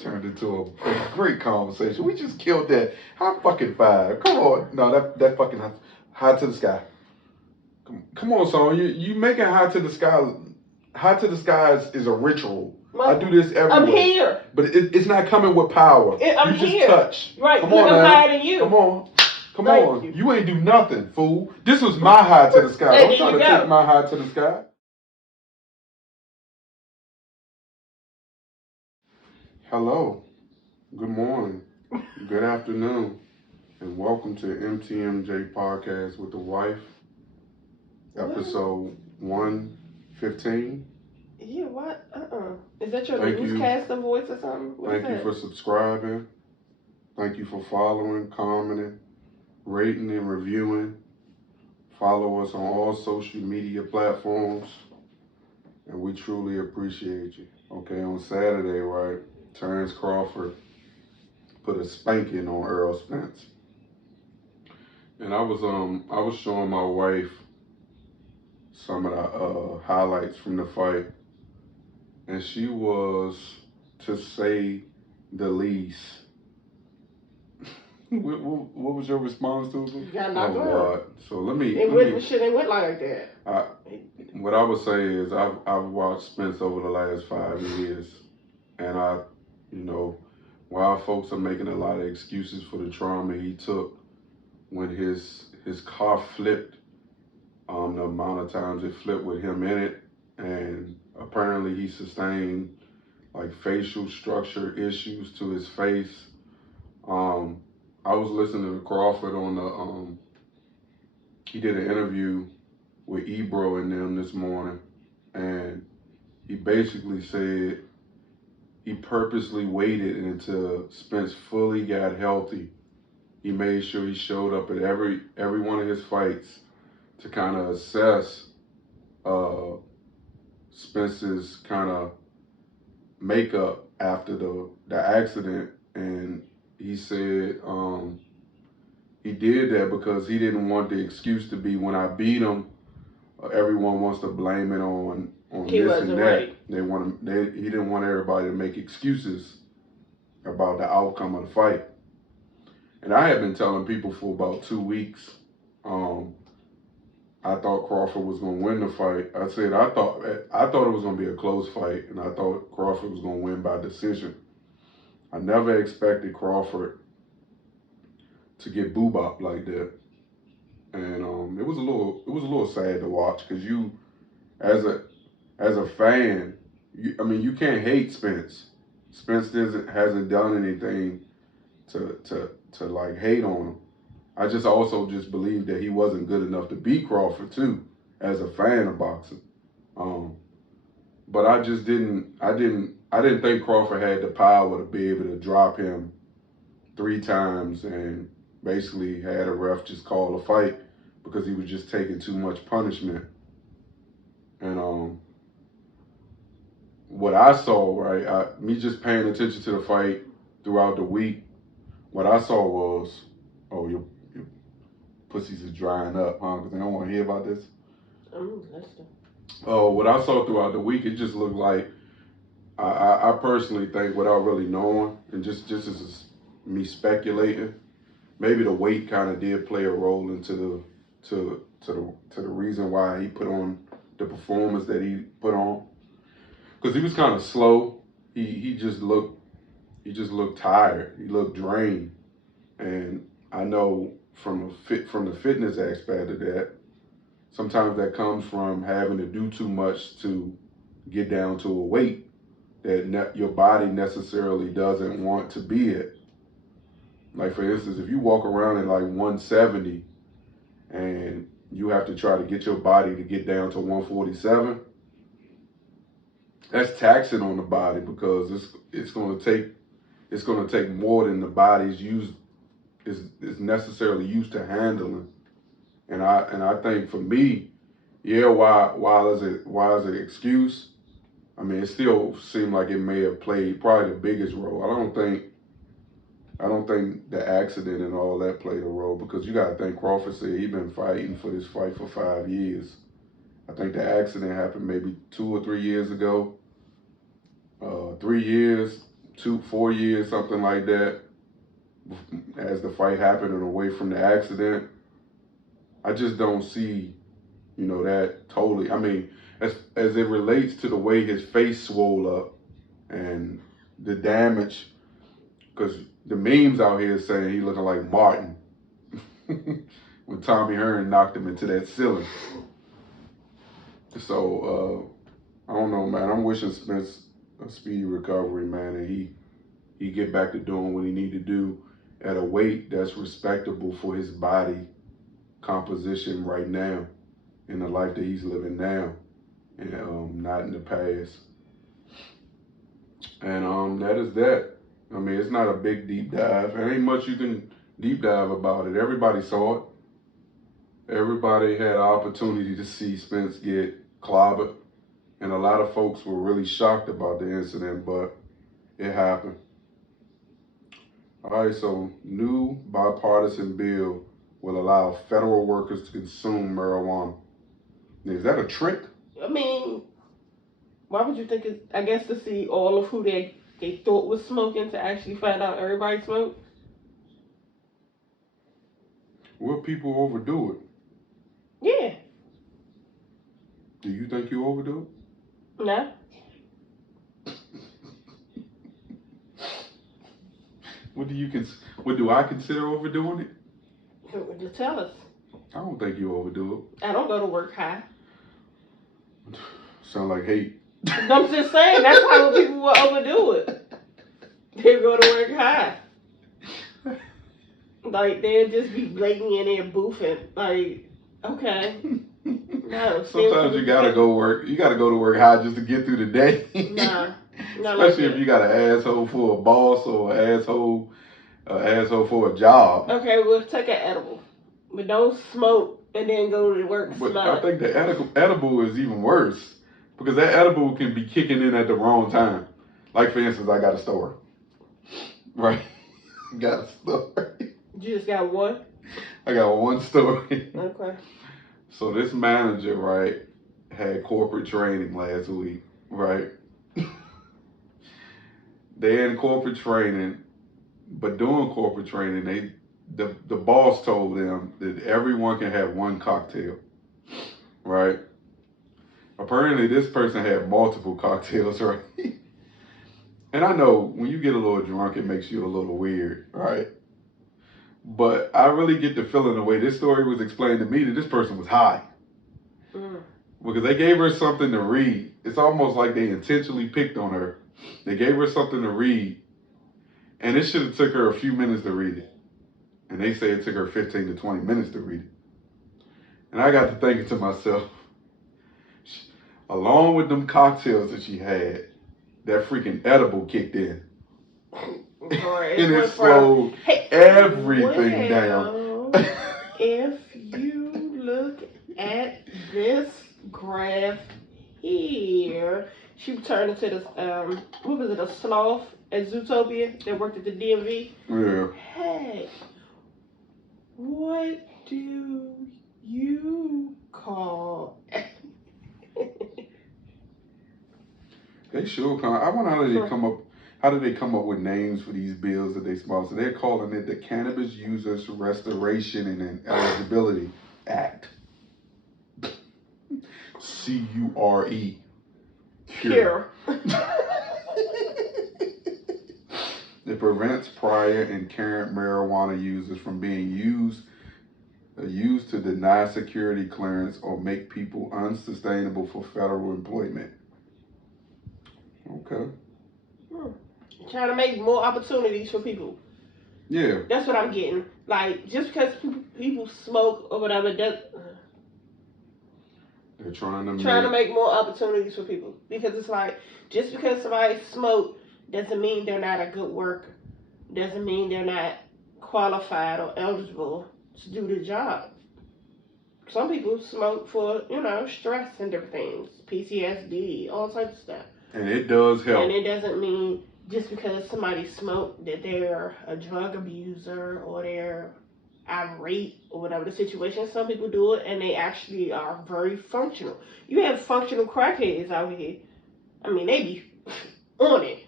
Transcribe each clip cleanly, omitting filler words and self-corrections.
turned into a great conversation. We just killed that. High fucking five. Come on. No, that fucking high to the sky. Come on, son. You making high to the sky. High to the sky is a ritual. I do this every I'm week. here. But it's not coming with power. I'm you just here. touch. Right. Come Look, on, I'm now. higher than you. Come on. Come Thank on. you. You ain't do nothing, fool. This was my high to the sky. Hey, Don't try to take my high to the sky. Hello. Good morning. Good afternoon. And welcome to MTMJ Podcast with the wife. Episode 115. Yeah, what? Is that your newscaster voice or something? Thank you for subscribing. Thank you for following, commenting, rating, and reviewing. Follow us on all social media platforms. And we truly appreciate you. Okay, on Saturday, right, Terrence Crawford put a spanking on Errol Spence. And I was showing my wife some of the highlights from the fight. And she was, to say the least. What was your response to it? You got knocked out. God. So let me. They went like that. What I would say is I've watched Spence over the last 5 years, and while folks are making a lot of excuses for the trauma he took when his car flipped, the amount of times it flipped with him in it, and apparently he sustained like facial structure issues to his face. I was listening to Crawford on he did an interview with Ebro and them this morning, and he basically said he purposely waited until Spence fully got healthy. He made sure he showed up at every one of his fights to kind of assess Spence's kind of makeup after the accident, and he said he did that because he didn't want the excuse to be when I beat him, everyone wants to blame it on this and that. Right. He didn't want everybody to make excuses about the outcome of the fight. And I had been telling people for about 2 weeks, I thought Crawford was going to win the fight. I said I thought it was going to be a close fight, and I thought Crawford was going to win by decision. I never expected Crawford to get boo-bopped like that, and it was a little sad to watch because you, as a fan, you can't hate Spence. Spence hasn't done anything to like hate on him. I just also believed that he wasn't good enough to beat Crawford too, as a fan of boxing. But I didn't think Crawford had the power to be able to drop him 3 times and basically had a ref just call a fight because he was just taking too much punishment. And what I saw, right, me just paying attention to the fight throughout the week, what I saw was, your pussies is drying up, huh? Because they don't want to hear about this. What I saw throughout the week, it just looked like, I personally think, without really knowing, and just as me speculating, maybe the weight kind of did play a role into the reason why he put on the performance that he put on. Because he was kind of slow. He just looked tired. He looked drained. And I know from the fitness aspect of that, sometimes that comes from having to do too much to get down to a weight that your body necessarily doesn't want to be at. Like, for instance, if you walk around at like 170 and you have to try to get your body to get down to 147, that's taxing on the body because it's going to take more than the body's is necessarily used to handling. And I think for me, yeah, while is an excuse, it still seemed like it may have played probably the biggest role. I don't think the accident and all that played a role, because you got to think Crawford said he'd been fighting for this fight for 5 years. I think the accident happened maybe 2 or 3 years ago. 3 years, 4 years, something like that, as the fight happened and away from the accident. I just don't see, that totally. I mean, as it relates to the way his face swole up and the damage, because the memes out here saying he looking like Martin when Tommy Hearn knocked him into that ceiling. So I don't know, man. I'm wishing Spence a speedy recovery, man, and he get back to doing what he need to do at a weight that's respectable for his body composition right now, in the life that he's living now, and not in the past. And that is that. I mean, it's not a big deep dive. There ain't much you can deep dive about it. Everybody saw it. Everybody had an opportunity to see Spence get clobbered. And a lot of folks were really shocked about the incident, but it happened. All right, so new bipartisan bill will allow federal workers to consume marijuana. Is that a trick? I mean, why would you think I guess to see all of who they thought was smoking to actually find out everybody smoked? Will people overdo it? Yeah. Do you think you overdo it? No. What do I consider overdoing it? Just tell us. I don't think you overdo it. I don't go to work high. Sound like hate. I'm just saying, that's how people will overdo it. They go to work high. Like, they'll just be blatant in there boofing. Like, okay. No. Sometimes you gotta go work. You gotta go to work high just to get through the day. Nah. Especially if you got an asshole for a boss or an asshole for a job. Okay, well, take an edible. But don't smoke and then go to work. But I think the edible is even worse. Because that edible can be kicking in at the wrong time. Like, for instance, I got a story. Right? Got a story. You just got one? I got one story. Okay. So this manager, right, had corporate training last week, right? They in corporate training, but during corporate training, the boss told them that everyone can have one cocktail, right? Apparently, this person had multiple cocktails, right? And I know when you get a little drunk, it makes you a little weird, right? But I really get the feeling the way this story was explained to me that this person was high. Because they gave her something to read. It's almost like they intentionally picked on her. They gave her something to read, and it should have took her a few minutes to read it. And they say it took her 15 to 20 minutes to read it. And I got to thinking to myself, along with them cocktails that she had, that freaking edible kicked in. And it slowed everything down. If you look at this graph here, she turned into this, what was it, a sloth at Zootopia that worked at the DMV? Yeah. Hey, what do you call... They sure come. I wonder how did they come up with names for these bills that they sponsor? They're calling it the Cannabis Users Restoration and Eligibility Act. CURE. Cure. It prevents prior and current marijuana users from being used to deny security clearance or make people unsustainable for federal employment. Okay. Trying to make more opportunities for people. Yeah. That's what I'm getting. Like, just because people smoke or whatever, they're trying to make more opportunities for people. Because it's like, just because somebody smoke doesn't mean they're not a good worker. Doesn't mean they're not qualified or eligible to do the job. Some people smoke for, stress and different things. PTSD, all types of stuff. And it does help. And it doesn't mean just because somebody smoked that they're a drug abuser or they're irate or whatever the situation. Some people do it and they actually are very functional. You have functional crackheads out here. I mean, they be on it.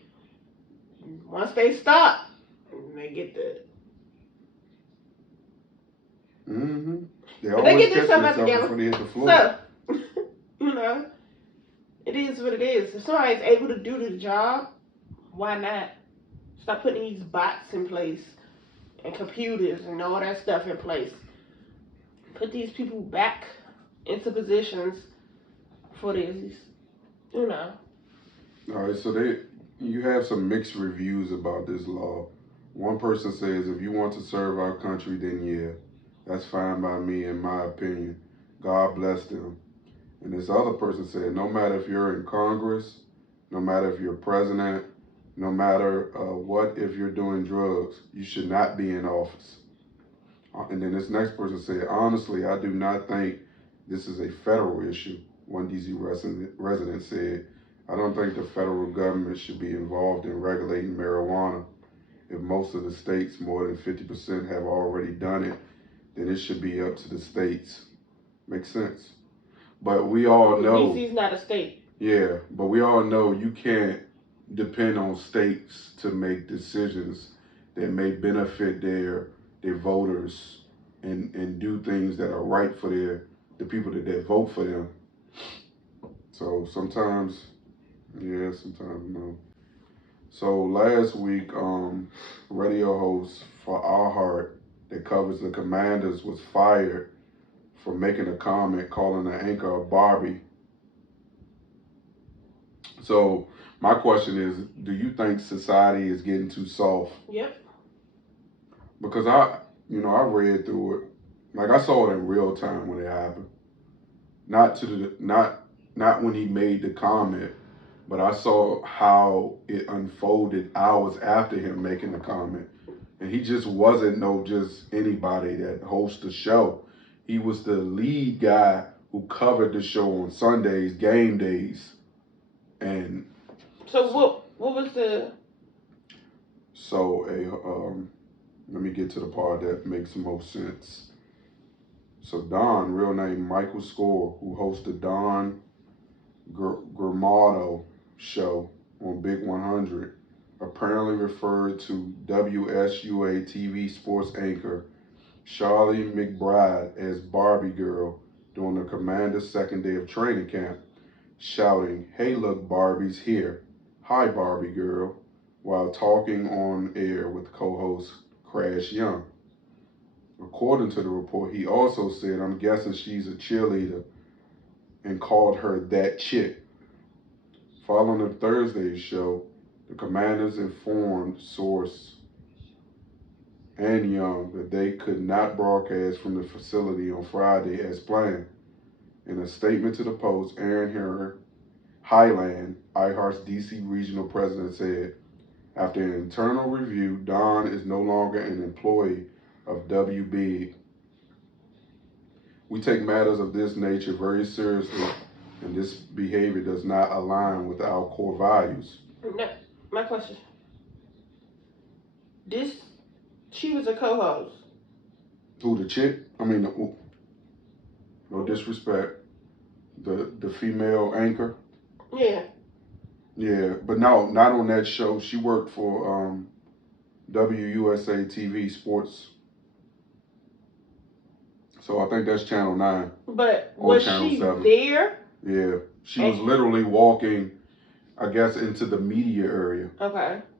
Once they stop, they get the. They But always get catch themselves themselves together. before they hit the floor. So, it is what it is. If somebody's able to do the job, why not? Stop putting these bots in place and computers and all that stuff in place. Put these people back into positions for these, All right, so you have some mixed reviews about this law. One person says, if you want to serve our country, then yeah, that's fine by me, in my opinion. God bless them. And this other person said, no matter if you're in Congress, no matter if you're president, no matter what, if you're doing drugs, you should not be in office. And then this next person said, honestly, I do not think this is a federal issue. One DC resident said, I don't think the federal government should be involved in regulating marijuana. If most of the states, more than 50%, have already done it, then it should be up to the states. Makes sense. But we all know DC's not a state. Yeah, but we all know you can't depend on states to make decisions that may benefit their voters and do things that are right for the people that vote for them. So sometimes yeah, sometimes no. So last week, radio host for Our Heart that covers the Commanders was fired for making a comment calling the anchor a Barbie. So my question is, do you think society is getting too soft? Yep. Because I read through it, like I saw it in real time when it happened. Not when he made the comment, but I saw how it unfolded hours after him making the comment. And he just wasn't just anybody that hosts the show. He was the lead guy who covered the show on Sundays, game days. And so what was the? So let me get to the part that makes the most sense. So Don, real name Michael Score, who hosts the Don Geronimo show on Big 100, apparently referred to WSUA TV sports anchor Charlie McBride as Barbie Girl during the Commander's second day of training camp, shouting, "Hey look, Barbie's here. Hi Barbie Girl," while talking on air with co-host Crash Young. According to the report, he also said, "I'm guessing she's a cheerleader," and called her that chick. Following the Thursday show, the Commanders informed Source and Young that they could not broadcast from the facility on Friday as planned. In a statement to the Post, Aaron Highland, iHeart's DC regional president, said, after an internal review, Don is no longer an employee of WB. We take matters of this nature very seriously, and this behavior does not align with our core values. No, my question. She was a co-host. Who, the chick? I mean, no disrespect. The female anchor? Yeah. Yeah, but no, not on that show. She worked for WUSA TV Sports. So I think that's Channel 9. But was she 7. There? Yeah. She was literally walking, I guess, into the media area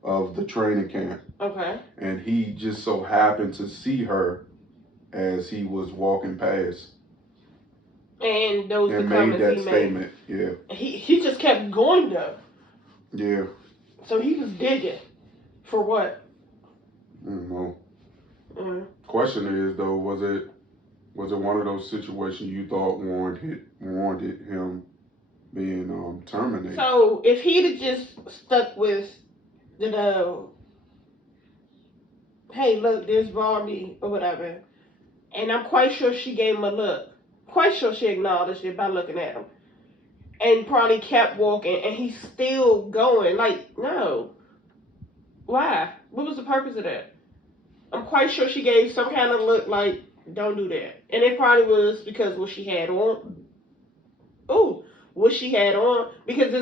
of the training camp. Okay. And he just so happened to see her as he was walking past. And those and made that statement. Yeah. He just kept going though. Yeah. So he was digging. For what? I don't know. Question is though, was it one of those situations you thought warranted him being terminated? So if he'd have just stuck with the hey look, there's Barbie or whatever, and I'm quite sure she gave him a look. Quite sure she acknowledged it by looking at him. And probably kept walking, and he's still going. Like, no. Why? What was the purpose of that? I'm quite sure she gave some kind of look like, don't do that. And it probably was because what she had on. Oh, what she had on. Because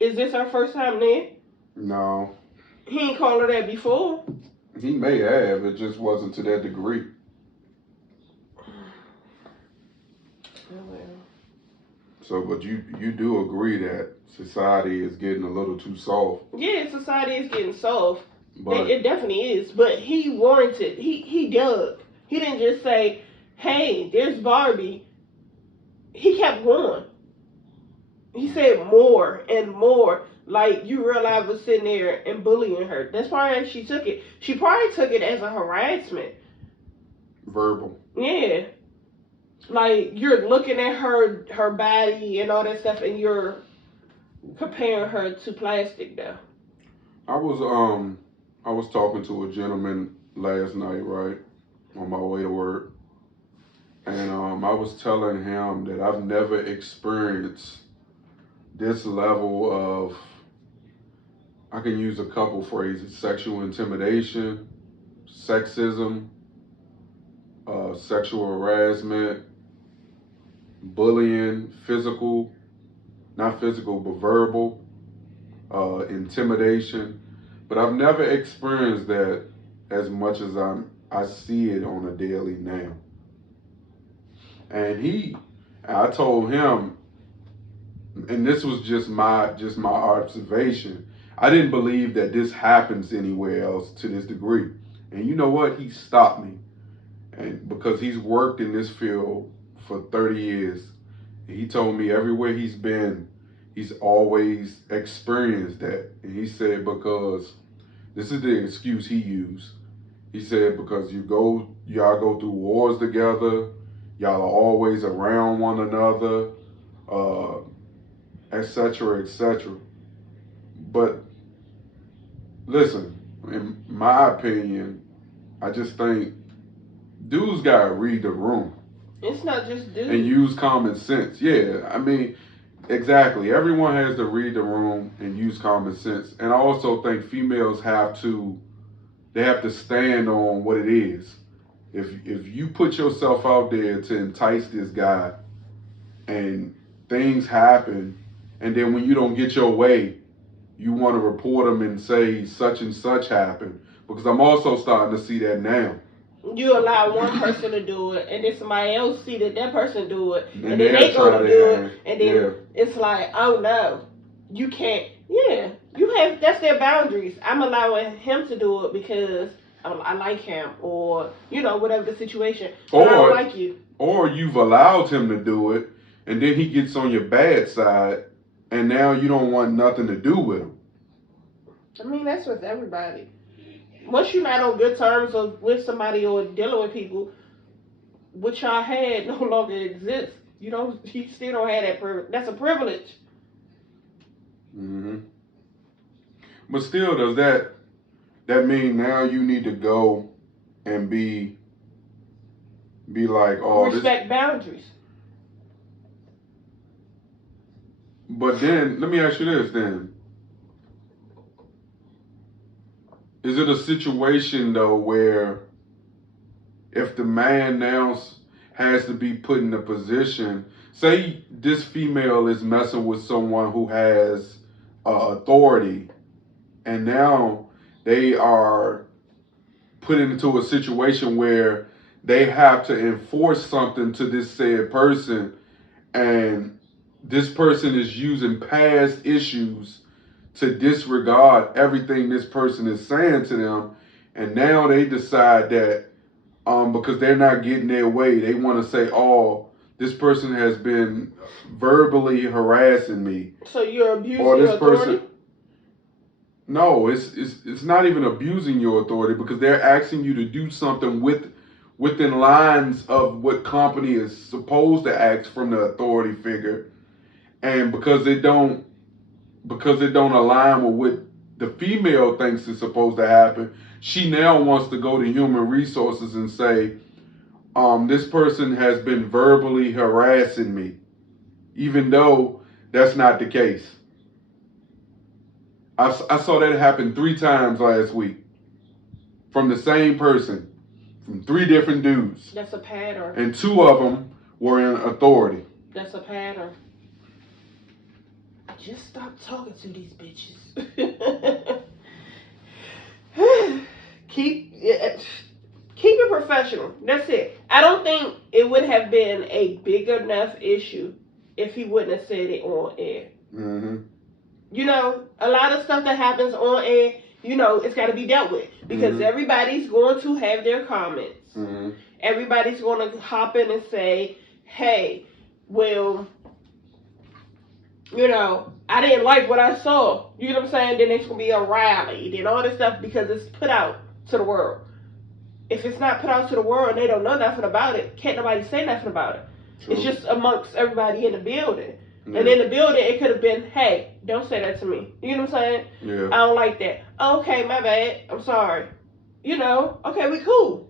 is this her first time there? No. He ain't called her that before. He may have. It just wasn't to that degree. So, but you do agree that society is getting a little too soft. Yeah, society is getting soft. But it definitely is. But he warranted. He dug. He didn't just say, "Hey, there's Barbie." He kept going. He said more and more. Like, you realize was sitting there and bullying her. That's probably how she took it. She probably took it as a harassment. Verbal. Yeah. Like, you're looking at her body and all that stuff, and you're comparing her to plastic now. I was talking to a gentleman last night, right, on my way to work, and I was telling him that I've never experienced this level of, I can use a couple phrases: sexual intimidation, sexism, sexual harassment, bullying, physical, not physical, but verbal, intimidation. But I've never experienced that as much as I see it on a daily now. And I told him, and this was just my observation. I didn't believe that this happens anywhere else to this degree. And you know what? He stopped me, and because he's worked in this field for 30 years, he told me everywhere he's been, he's always experienced that. And he said, because this is the excuse he used. He said, because y'all go through wars together, y'all are always around one another, etc., etc. But listen, in my opinion, I just think dudes gotta read the room. It's not just dudes. And use common sense. Yeah, I mean, exactly. Everyone has to read the room and use common sense. And I also think females have to stand on what it is. If you put yourself out there to entice this guy and things happen, and then when you don't get your way, you want to report them and say such and such happened. Because I'm also starting to see that now. You allow one person to do it, and then somebody else see that person do it, and then they go to do it, and then it's like, oh no, you can't. Yeah, that's their boundaries. I'm allowing him to do it because I like him, or whatever the situation. But I don't like you. Or you've allowed him to do it, and then he gets on your bad side, and now you don't want nothing to do with him. I mean, that's with everybody. Once you're not on good terms with somebody or dealing with people, what y'all had no longer exists. You still don't have that privilege. That's a privilege. Mm-hmm. But still, does that mean now you need to go and be like, oh, respect boundaries? But then, let me ask you this then. Is it a situation, though, where if the man now has to be put in a position, say this female is messing with someone who has authority, and now they are put into a situation where they have to enforce something to this said person, and this person is using past issues to disregard everything this person is saying to them, and now they decide that because they're not getting their way, they want to say, oh, this person has been verbally harassing me. So you're abusing your authority? No, it's not even abusing your authority, because they're asking you to do something within lines of what company is supposed to ask from the authority figure, and because it don't align with what the female thinks is supposed to happen, she now wants to go to human resources and say, this person has been verbally harassing me, even though that's not the case. I saw that happen 3 times last week from the same person, from 3 different dudes. That's a pattern. And 2 of them were in authority. That's a pattern. Just stop talking to these bitches. keep it professional. That's it. I don't think it would have been a big enough issue if he wouldn't have said it on air. Mm-hmm. You know, a lot of stuff that happens on air, you know, it's got to be dealt with because everybody's going to have their comments. Mm-hmm. Everybody's going to hop in and say, hey, well, you know, I didn't like what I saw. You know what I'm saying? Then there's going to be a rally. Then all this stuff because it's put out to the world. If it's not put out to the world and they don't know nothing about it, can't nobody say nothing about it. True. It's just amongst everybody in the building. Yeah. And in the building, it could have been, hey, don't say that to me. You know what I'm saying? Yeah. I don't like that. Okay, my bad. I'm sorry. You know, okay, we cool.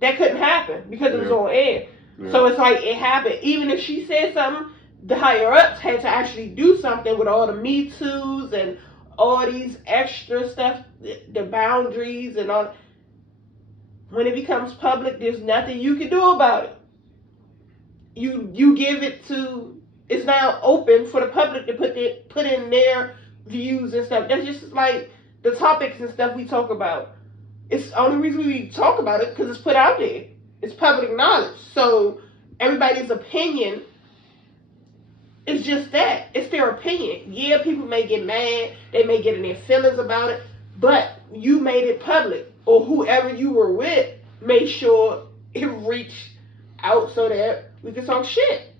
That couldn't happen because it was on air. Yeah. So it's like it happened. Even if she said something, the higher-ups had to actually do something with all the Me Too's and all these extra stuff, the boundaries and all. When it becomes public, there's nothing you can do about it. You give it to, it's now open for the public to put in their views and stuff. That's just like the topics and stuff we talk about. It's the only reason we talk about it because it's put out there. It's public knowledge. So everybody's opinion is just that. It's their opinion. Yeah, people may get mad. They may get in their feelings about it. But you made it public. Or whoever you were with made sure it reached out so that we could talk shit.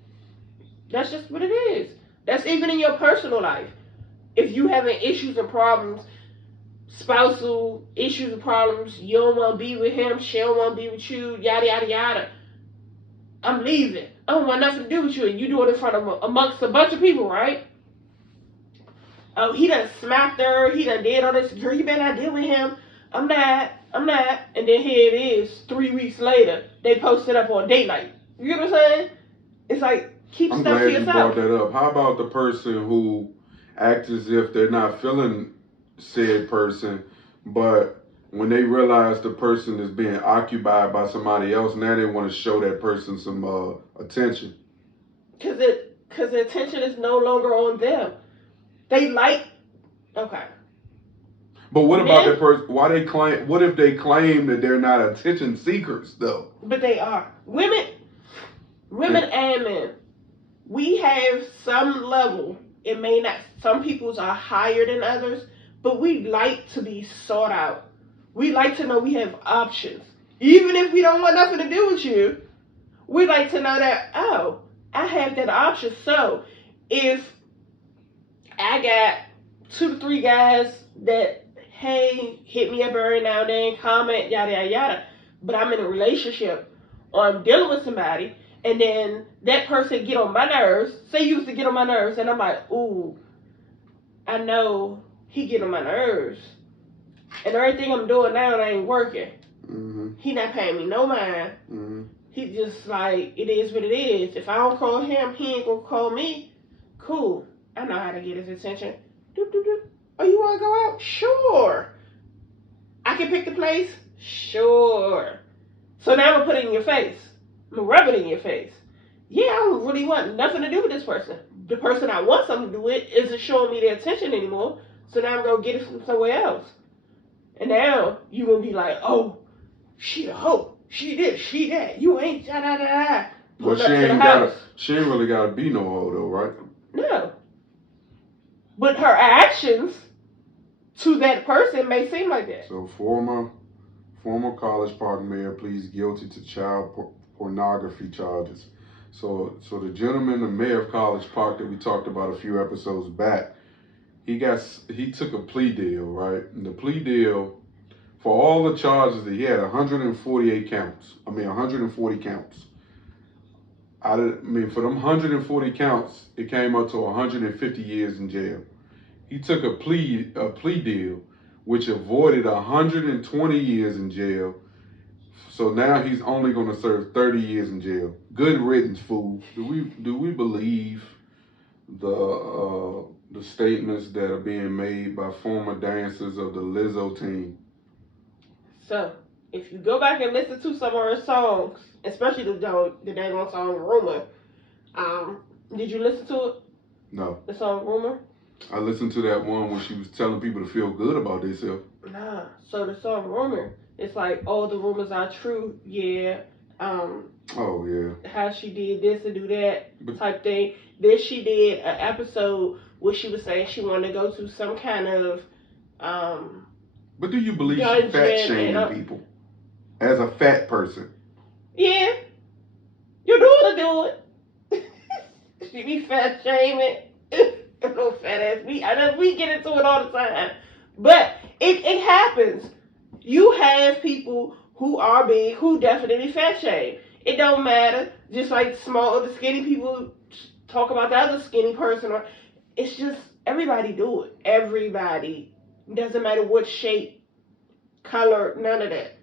That's just what it is. That's even in your personal life. If you having issues and problems, spousal issues and problems, you don't want to be with him, she don't want to be with you, yada, yada, yada. I'm leaving. I don't want nothing to do with you. And you do it in front of amongst a bunch of people, right? Oh, he done smacked her. He done did all this. Girl, you better not deal with him. I'm not. And then here it is, 3 weeks later, they post it up on date night. You know what I'm saying? It's like, keep I'm stuff glad to yourself. you brought that up. How about the person who acts as if they're not feeling said person, but when they realize the person is being occupied by somebody else, now they want to show that person some attention. Because the attention is no longer on them. They like, okay. But what about that person? What if they claim that they're not attention seekers, though? But they are. Women and men. We have some level. It may not. Some people's are higher than others, but we like to be sought out. We like to know we have options, even if we don't want nothing to do with you. We like to know that I have that option. So if I got 2 to 3 guys that, hey, hit me up every now and then, comment, yada, yada, yada. But I'm in a relationship or I'm dealing with somebody and then that person get on my nerves. Say you used to get on my nerves and I'm like, ooh, I know he get on my nerves. And everything I'm doing now ain't working. Mm-hmm. He not paying me no mind. Mm-hmm. He just like, it is what it is. If I don't call him, he ain't gonna call me. Cool. I know how to get his attention. Doop, doop, doop. Oh, you want to go out? Sure. I can pick the place? Sure. So now I'm going to put it in your face. I'm going to rub it in your face. Yeah, I don't really want nothing to do with this person. The person I want something to do with isn't showing me their attention anymore. So now I'm going to get it from somewhere else. And now you're going to be like, oh, she a hoe. She this, she that. You ain't da-da-da-da. Well, she ain't really got to be no hoe though, right? No. But her actions to that person may seem like that. So former College Park mayor pleads guilty to child pornography charges. So the gentleman, the mayor of College Park that we talked about a few episodes back, he took a plea deal, right? And the plea deal, for all the charges that he had, 140 counts. For them 140 counts, it came up to 150 years in jail. He took a plea deal, which avoided 120 years in jail. So now he's only going to serve 30 years in jail. Good riddance, fool. Do we believe the statements that are being made by former dancers of the Lizzo team? So, if you go back and listen to some of her songs, especially the daggone song Rumor, did you listen to it? No. The song Rumor? I listened to that one when she was telling people to feel good about themselves. Nah. So the song Rumor, It's like, oh, the rumors are true. Yeah. Oh yeah. How she did this and do that type thing. Then she did an episode where she was saying she wanted to go to some kind of But do you believe she fat shaming people as a fat person? Yeah. You do it. She be fat shaming. No fat ass. We get into it all the time. But it happens. You have people who are big who definitely fat shame. It don't matter. Just like small, the skinny people talk about the other skinny person. Or it's just everybody do it. Everybody. Doesn't matter what shape, color, none of that.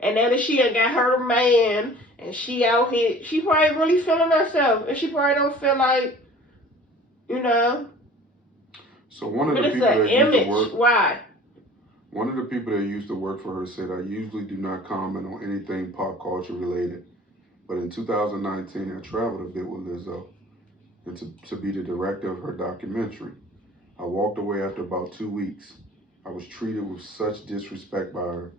And now that she got her man and she out here, she probably really feeling herself. And she probably don't feel like, you know. So one of the people that used to work. Why? One of the people that used to work for her said, I usually do not comment on anything pop culture related. But in 2019, I traveled a bit with Lizzo and to be the director of her documentary. I walked away after about 2 weeks. I was treated with such disrespect by her.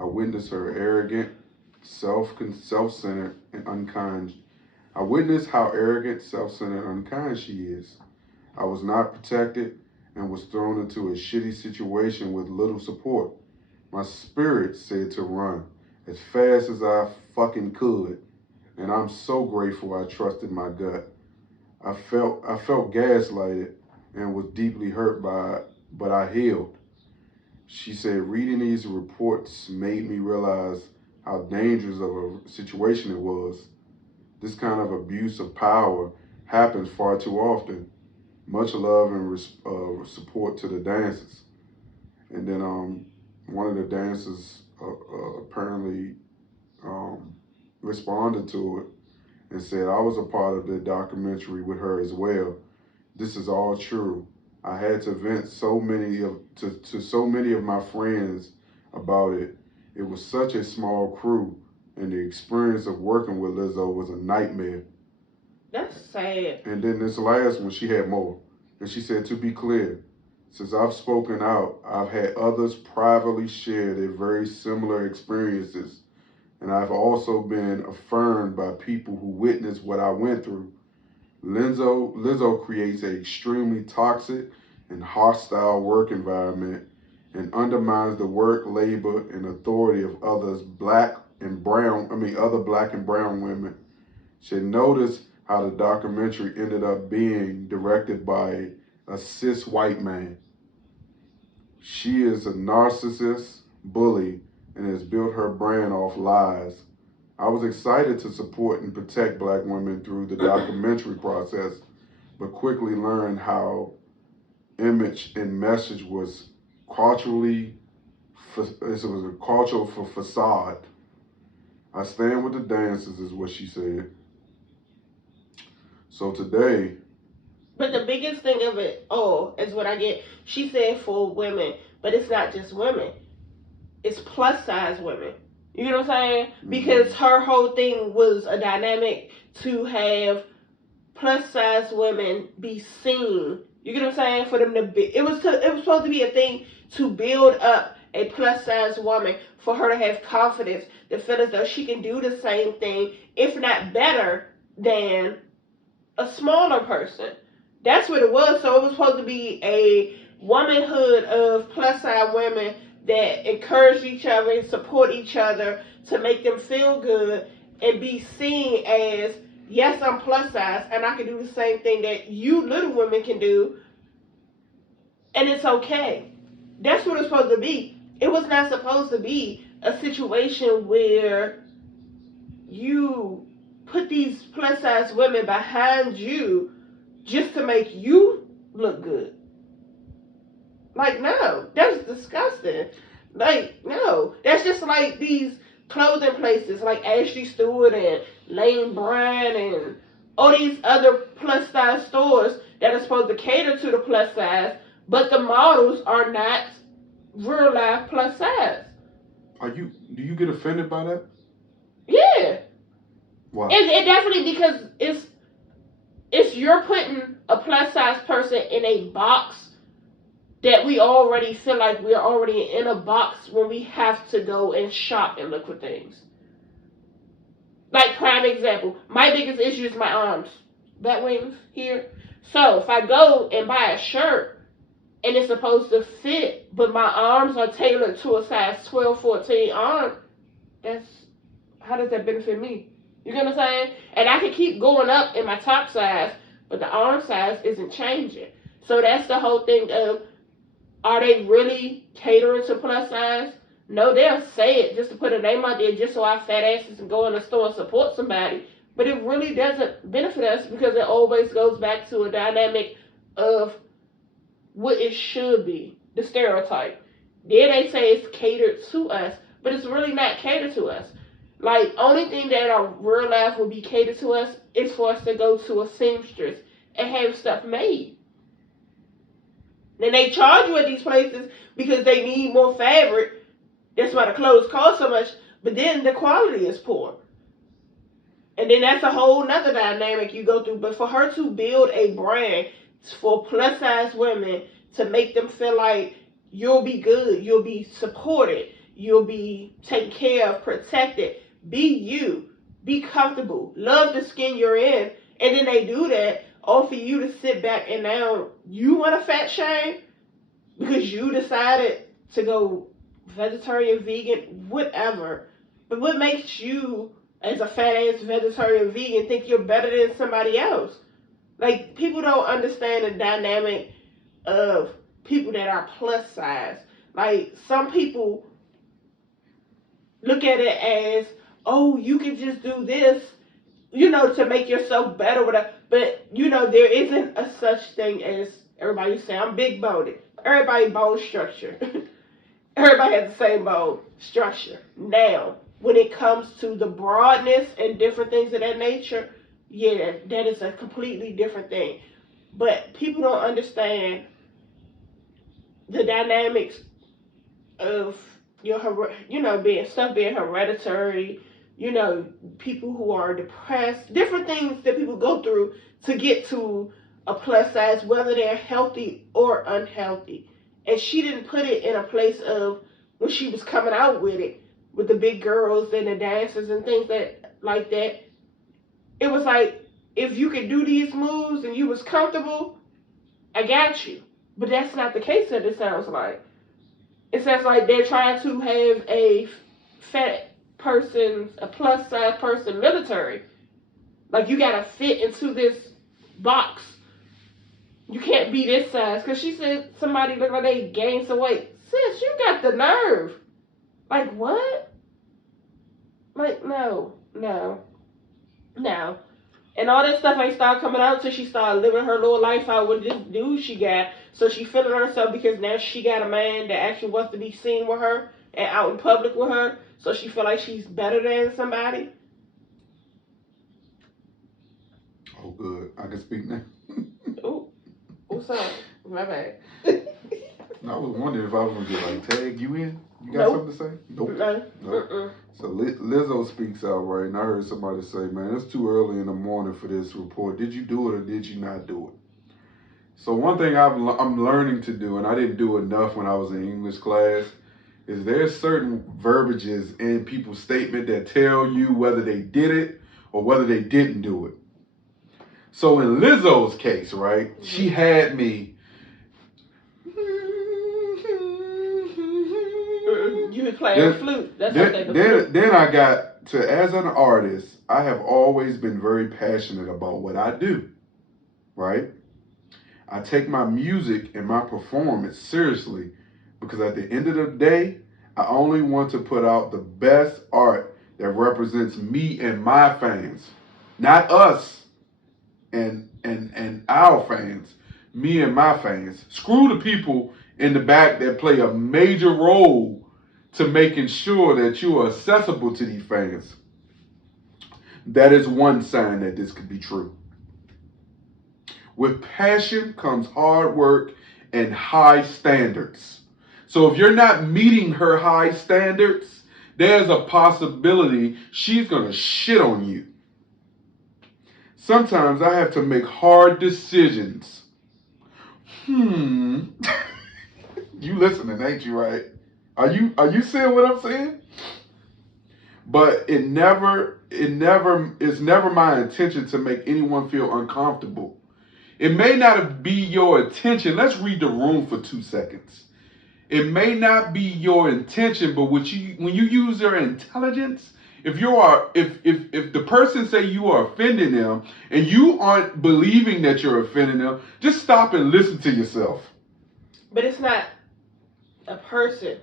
I witnessed her arrogant, self-centered, and unkind. I witnessed how arrogant, self-centered, and unkind she is. I was not protected and was thrown into a shitty situation with little support. My spirit said to run as fast as I fucking could, and I'm so grateful I trusted my gut. I felt gaslighted and was deeply hurt by it, but I healed. She said, reading these reports made me realize how dangerous of a situation it was. This kind of abuse of power happens far too often. Much love and support to the dancers. And then one of the dancers apparently responded to it and said, I was a part of the documentary with her as well. This is all true. I had to vent to so many of my friends about it. It was such a small crew, and the experience of working with Lizzo was a nightmare. That's sad. And then this last one, she had more. And she said, to be clear, since I've spoken out, I've had others privately share their very similar experiences. And I've also been affirmed by people who witnessed what I went through. Lizzo creates an extremely toxic and hostile work environment and undermines the work, labor, and authority of other black and brown women. She noticed how the documentary ended up being directed by a cis white man. She is a narcissist, bully, and has built her brand off lies. I was excited to support and protect black women through the documentary process, but quickly learned how image and message was cultural for facade. I stand with the dancers is what she said. So today. But the biggest thing of it all is what I get. She said for women, but it's not just women. It's plus size women. You know what I'm saying? Because her whole thing was a dynamic to have plus size women be seen. You get what I'm saying? For them to be, it was supposed to be a thing to build up a plus size woman for her to have confidence, to feel as though she can do the same thing, if not better than a smaller person. That's what it was. So it was supposed to be a womanhood of plus size women that encourage each other and support each other to make them feel good and be seen as, yes, I'm plus size and I can do the same thing that you little women can do, and it's okay. That's what it's supposed to be. It was not supposed to be a situation where you put these plus size women behind you just to make you look good. Like, no, that's disgusting. Like, no, that's just like these clothing places like Ashley Stewart and Lane Bryant and all these other plus size stores that are supposed to cater to the plus size, but the models are not real life plus size. Do you get offended by that? Yeah. Why? It definitely, because it's you're putting a plus size person in a box that we already feel like we're already in a box when we have to go and shop and look for things. Like, prime example, my biggest issue is my arms. Bat wings here. So, if I go and buy a shirt and it's supposed to fit, but my arms are tailored to a size 12, 14 arm, how does that benefit me? You get what I'm saying? And I can keep going up in my top size, but the arm size isn't changing. So that's the whole thing of, are they really catering to plus size? No, they'll say it just to put a name out there just so our fat asses can go in the store and support somebody. But it really doesn't benefit us because it always goes back to a dynamic of what it should be, the stereotype. Then they say it's catered to us, but it's really not catered to us. Like, only thing that in real life will be catered to us is for us to go to a seamstress and have stuff made. Then they charge you at these places because they need more fabric. That's why the clothes cost so much. But then the quality is poor. And then that's a whole nother dynamic you go through. But for her to build a brand for plus size women to make them feel like you'll be good, you'll be supported, you'll be taken care of, protected, be you, be comfortable, love the skin you're in, and then they do that all for you to sit back and now you want to fat shame because you decided to go vegetarian, vegan, whatever. But what makes you, as a fat ass vegetarian, vegan, think you're better than somebody else? Like, people don't understand the dynamic of people that are plus size. Like, some people look at it as, oh, you can just do this, to make yourself better, whatever. But, there isn't a such thing as, everybody say, I'm big boned. Everybody bone structure. Everybody has the same bone structure. Now, when it comes to the broadness and different things of that nature, yeah, that is a completely different thing. But people don't understand the dynamics of being hereditary, people who are depressed, different things that people go through to get to a plus size, whether they're healthy or unhealthy. And she didn't put it in a place of when she was coming out with it, with the big girls and the dancers and things like that. It was like, if you could do these moves and you was comfortable, I got you. But that's not the case that it sounds like. It sounds like they're trying to have a fat person, a plus size person military. Like, you gotta fit into this box. You can't be this size. Because she said somebody looked like they gained some weight. Sis, you got the nerve. Like, what? Like, no. And all that stuff ain't started coming out until she started living her little life out with this dude she got. So she feeling herself because now she got a man that actually wants to be seen with her and out in public with her. So she feel like she's better than somebody. Oh, good. I can speak now. Oh, what's up? My bad. I was wondering if I was going to get, tag you in. You got something to say? Nope. No. So Lizzo speaks out, right? And I heard somebody say, man, it's too early in the morning for this report. Did you do it or did you not do it? So one thing I'm learning to do, and I didn't do enough when I was in English class, is there's certain verbiages in people's statement that tell you whether they did it or whether they didn't do it. So in Lizzo's case, right, she had me. You was playing flute. That's flute. Then I got to, as an artist, I have always been very passionate about what I do, right? I take my music and my performance seriously because at the end of the day, I only want to put out the best art that represents me and my fans, not us and our fans, me and my fans. Screw the people in the back that play a major role to making sure that you are accessible to these fans. That is one sign that this could be true. With passion comes hard work and high standards. So if you're not meeting her high standards, there's a possibility she's going to shit on you. Sometimes I have to make hard decisions. You listening, ain't you? Right? Are you seeing what I'm saying? But it's never my intention to make anyone feel uncomfortable. It may not be your intention. Let's read the room for 2 seconds. It may not be your intention, but when you use your intelligence, if the person say you are offending them and you aren't believing that you're offending them, just stop and listen to yourself. But it's not a person.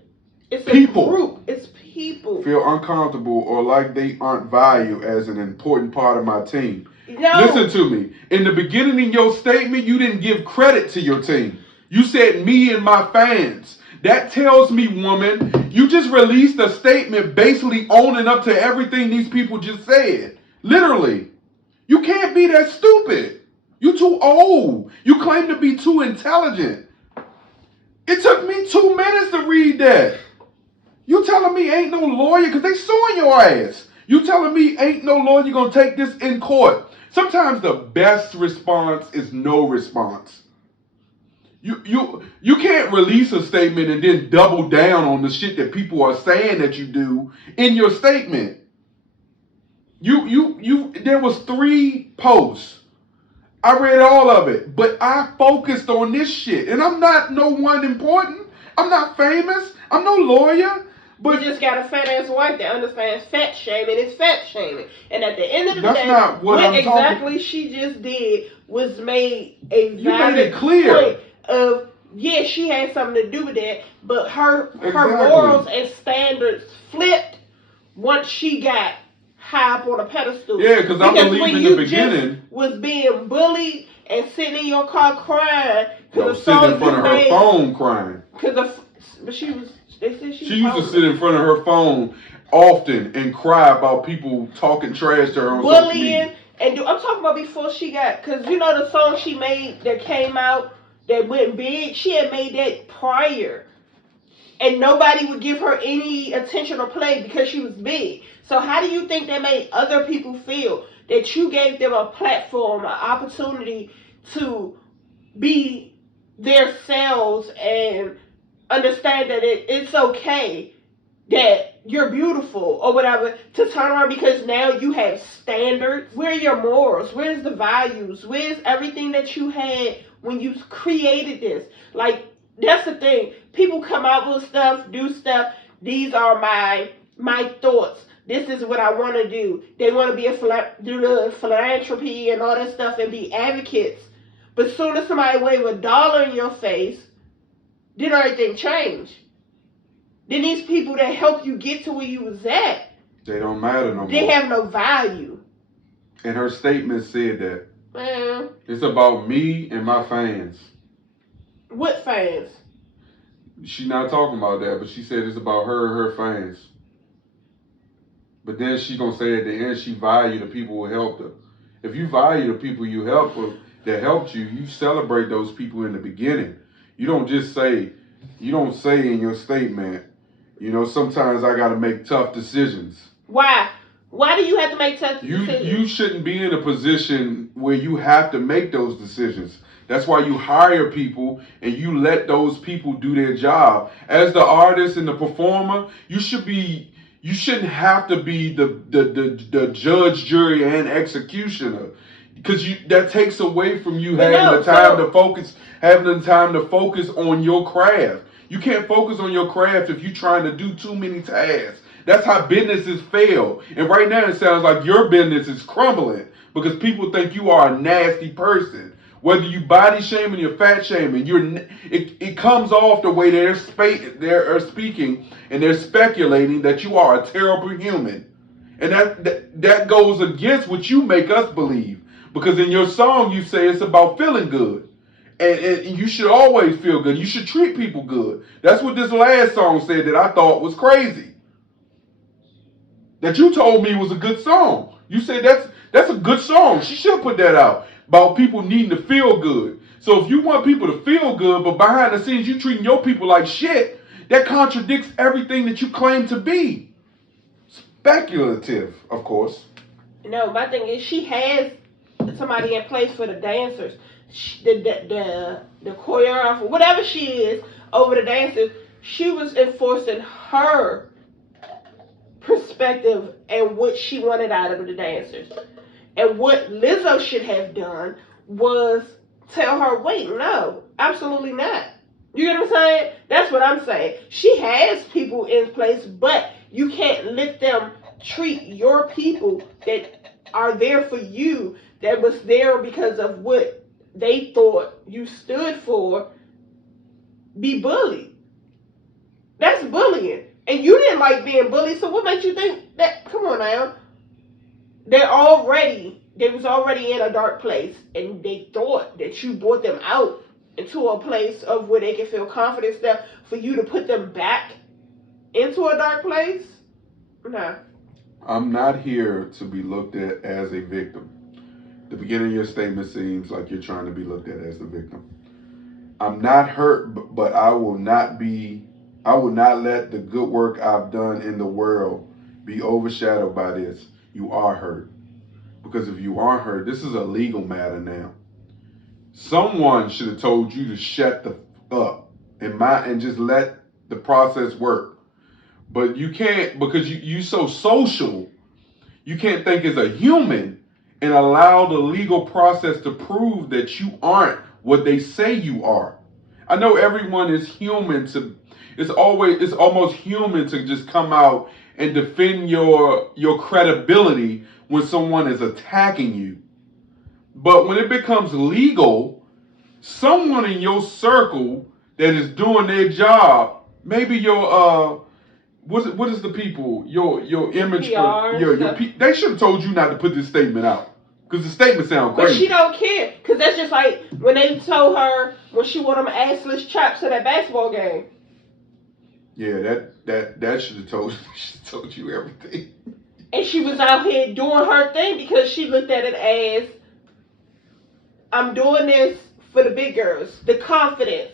It's people. A group. It's people. Feel uncomfortable or like they aren't valued as an important part of my team. No. Listen to me. In the beginning of your statement, you didn't give credit to your team. You said me and my fans. That tells me, woman, you just released a statement basically owning up to everything these people just said. Literally. You can't be that stupid. You too old. You claim to be too intelligent. It took me 2 minutes to read that. You telling me ain't no lawyer, because they suing your ass. You telling me ain't no lawyer gonna take this in court. Sometimes the best response is no response. You can't release a statement and then double down on the shit that people are saying that you do in your statement. There was 3 posts. I read all of it, but I focused on this shit. And I'm not no one important. I'm not famous. I'm no lawyer. But you just got a fat ass wife that understands fat shaming is fat shaming. And at the end of the that's day, not what exactly she just did was made a valid you made it clear. Point of, yeah, she had something to do with that, but her morals and standards flipped once she got high up on a pedestal. Yeah, because I believe in the beginning was being bullied and sitting in your car crying. No, sitting in front of her phone crying. But she was. They said she used to sit in front of her phone often and cry about people talking trash to her on social media. And I'm talking about before she got, because you know the song she made that came out that went big. She had made that prior. And nobody would give her any attention or play because she was big. So how do you think that made other people feel? That you gave them a platform, an opportunity to be their selves and understand that it's okay that you're beautiful or whatever, to turn around because now you have standards. Where are your morals? Where's the values? Where's everything that you had when you created this? Like, that's the thing. People come out with stuff, do stuff. These are my thoughts. This is what I want to do. They want to be do the philanthropy and all that stuff and be advocates. But soon as somebody wave $1 in your face, then everything change. Then these people that help you get to where you was at, they don't matter no more. They have no value. And her statement said that. Man. It's about me and my fans. What fans? She's not talking about that, but she said it's about her and her fans. But then she gonna say at the end she value the people who helped her. If you value the people you helped her, that helped you, you celebrate those people in the beginning. You don't say in your statement, sometimes I gotta make tough decisions. Why? Why do you have to make tough decisions? You shouldn't be in a position where you have to make those decisions. That's why you hire people and you let those people do their job. As the artist and the performer, you shouldn't have to be the judge, jury, and executioner. Because that takes away from you having the time to focus on your craft. You can't focus on your craft if you're trying to do too many tasks. That's how businesses fail. And right now it sounds like your business is crumbling because people think you are a nasty person. Whether you body shaming or fat shaming, it comes off the way they're speaking and they're speculating that you are a terrible human. And that goes against what you make us believe. Because in your song you say it's about feeling good. And you should always feel good. You should treat people good. That's what this last song said that I thought was crazy. That you told me was a good song. You said that's a good song. She should put that out. About people needing to feel good. So if you want people to feel good, but behind the scenes you treating your people like shit, that contradicts everything that you claim to be. Speculative, of course. No, my thing is she has somebody in place for the dancers. the choreographer, whatever she is, over the dancers, she was enforcing her perspective and what she wanted out of the dancers. And what Lizzo should have done was tell her, wait, no, absolutely not. You get what I'm saying? That's what I'm saying. She has people in place, but you can't let them treat your people that are there for you, that was there because of what they thought you stood for, be bullied. That's bullying. And you didn't like being bullied, so what makes you think that? Come on now. They was already in a dark place, and they thought that you brought them out into a place of where they can feel confidence there for you to put them back into a dark place? Nah. I'm not here to be looked at as a victim. The beginning of your statement seems like you're trying to be looked at as the victim. I'm not hurt, but I will not let the good work I've done in the world be overshadowed by this. You are hurt. Because if you are hurt, this is a legal matter now. Someone should have told you to shut the up and just let the process work. But you can't, because you so social, you can't think as a human and allow the legal process to prove that you aren't what they say you are. I know everyone is human it's almost human to just come out and defend your credibility when someone is attacking you. But when it becomes legal, someone in your circle that is doing their job, maybe your what is the people, your image, they should have told you not to put this statement out. Because the statement sounds crazy. But she don't care. Because that's just like when they told her when she wore them assless chaps to that basketball game. Yeah, that should have told you everything. And she was out here doing her thing because she looked at it as, I'm doing this for the big girls, the confidence,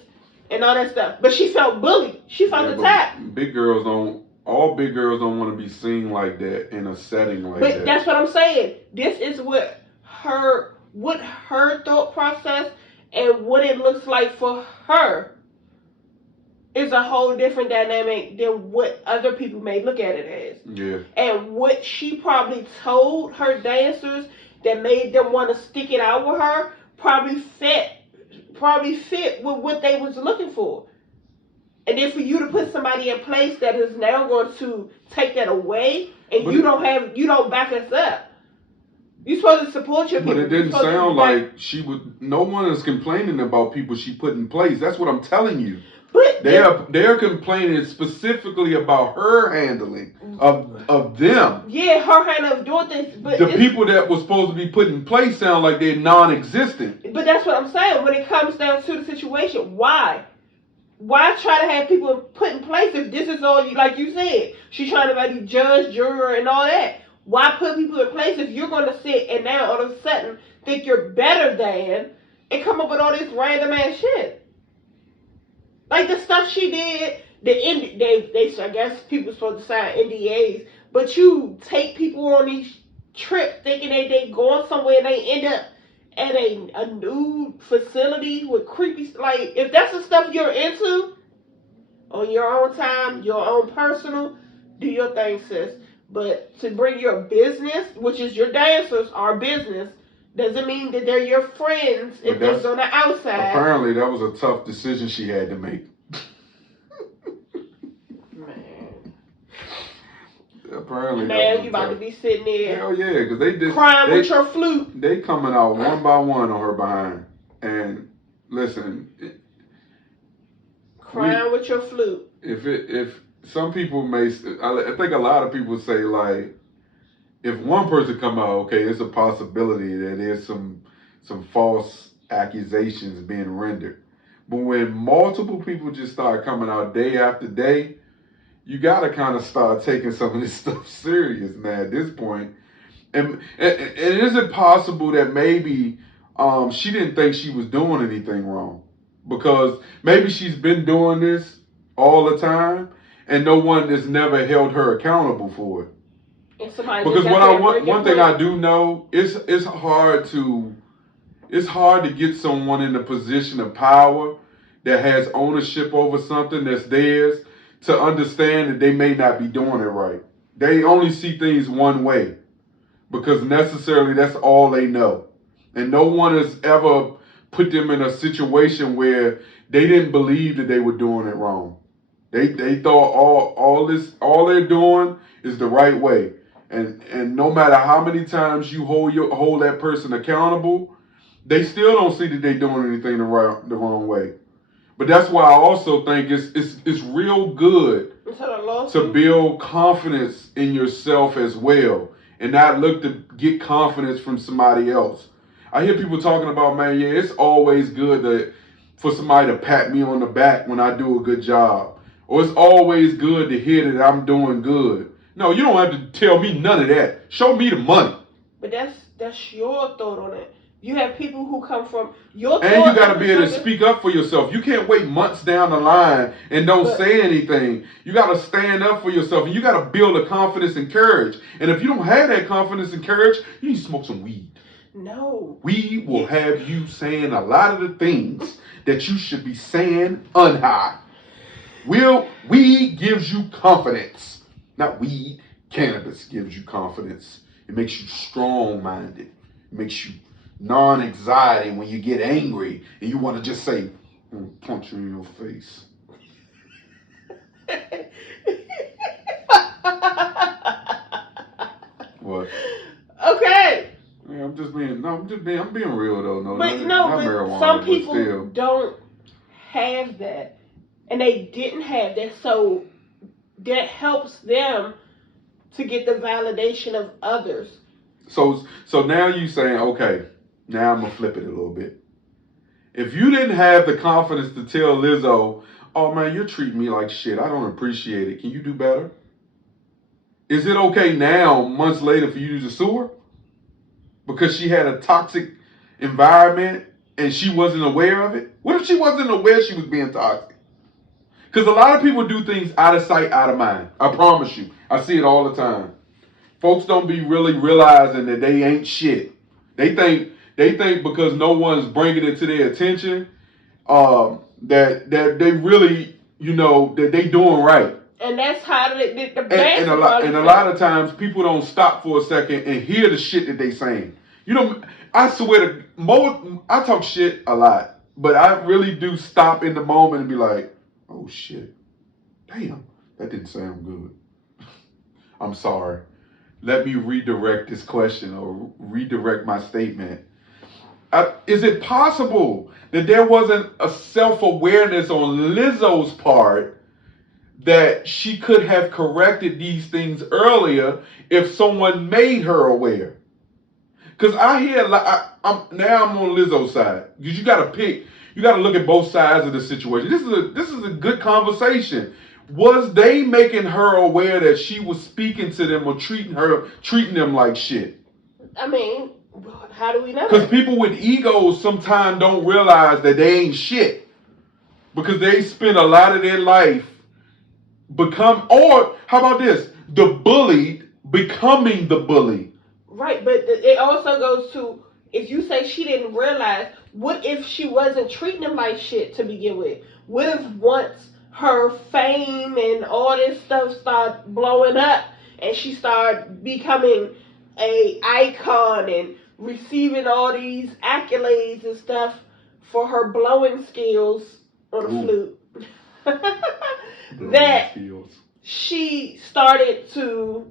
and all that stuff. But she felt bullied. She felt attacked. All big girls don't want to be seen like that in a setting like that. But that's what I'm saying. This is what her thought process and what it looks like for her is a whole different dynamic than what other people may look at it as. Yeah. And what she probably told her dancers that made them want to stick it out with her probably fit with what they was looking for. And then for you to put somebody in place that is now going to take that away, and you don't back us up. You're supposed to support your people. But it didn't sound like she would. No one is complaining about people she put in place. That's what I'm telling you. But they're complaining specifically about her handling of them. Yeah, her handling of doing things. But the people that were supposed to be put in place sound like they're non-existent. But that's what I'm saying. When it comes down to the situation, why? Why try to have people put in place if this is all you, like you said, she's trying to be judge, juror, and all that. Why put people in place if you're going to sit and now all of a sudden think you're better than and come up with all this random ass shit? Like the stuff she did, they I guess people supposed to sign NDAs, but you take people on these trips thinking they going somewhere and they end up at a new facility with creepy, like, if that's the stuff you're into on your own time, your own personal, do your thing, sis. But to bring your business, which is your dancers, our business, doesn't mean that they're your friends if they're on the outside. Apparently that was a tough decision she had to make. Apparently, man, you about to be sitting there. Hell yeah, because they did crying with your flute. They coming out one by one on her behind. And listen, crying with your flute. If some people I think a lot of people say, like, if one person come out, okay, it's a possibility that there's some false accusations being rendered. But when multiple people just start coming out day after day, you got to kind of start taking some of this stuff serious, man, at this point. And is it possible that maybe she didn't think she was doing anything wrong? Because maybe she's been doing this all the time, and no one has never held her accountable for it. And somebody because one thing I do know, it's hard to It's hard to get someone in a position of power that has ownership over something that's theirs to understand that they may not be doing it right. They only see things one way because necessarily that's all they know. And no one has ever put them in a situation where they didn't believe that they were doing it wrong. They thought all they're doing is the right way. And no matter how many times you hold that person accountable, they still don't see that they're doing anything the wrong way. But that's why I also think it's real good to build confidence in yourself as well, and not look to get confidence from somebody else. I hear people talking about, man, yeah, it's always good for somebody to pat me on the back when I do a good job, or it's always good to hear that I'm doing good. No, you don't have to tell me none of that. Show me the money. But that's your thought on it. You have people who come from your thought. And you got to be able to speak up for yourself. You can't wait months down the line and don't say anything. You got to stand up for yourself, and you got to build a confidence and courage. And if you don't have that confidence and courage, you need to smoke some weed. No. We will have you saying a lot of the things that you should be saying unhigh. Weed gives you confidence. Not weed. Cannabis gives you confidence. It makes you strong-minded. It makes you non-anxiety when you get angry and you want to just say, punch you in your face. What? Okay. Yeah, I'm being real though. But some people don't have that, and they didn't have that, so that helps them to get the validation of others. So now you saying, okay, now I'm gonna flip it a little bit. If you didn't have the confidence to tell Lizzo, oh man, you're treating me like shit, I don't appreciate it, can you do better? Is it okay now, months later, for you to just sue her? Because she had a toxic environment and she wasn't aware of it? What if she wasn't aware she was being toxic? Because a lot of people do things out of sight, out of mind. I promise you. I see it all the time. Folks don't be really realizing that they ain't shit. They think because no one's bringing it to their attention, that they really, that they doing right. And that's how the and a lot of times people don't stop for a second and hear the shit that they saying. I swear I talk shit a lot, but I really do stop in the moment and be like, oh shit, damn, that didn't sound good. I'm sorry. Let me redirect this question or redirect my statement. Is it possible that there wasn't a self-awareness on Lizzo's part that she could have corrected these things earlier if someone made her aware? Because I hear, I'm on Lizzo's side. Because you got to pick, you got to look at both sides of the situation. This is a good conversation. Was they making her aware that she was speaking to them or treating them like shit? I mean, how do we know? Because people with egos sometimes don't realize that they ain't shit. Because they spend a lot of their life or how about this? The bullied becoming the bully. Right, but it also goes to, if you say she didn't realize, what if she wasn't treating them like shit to begin with? What if once her fame and all this stuff started blowing up and she started becoming a icon and receiving all these accolades and stuff for her blowing skills on the flute, that she started to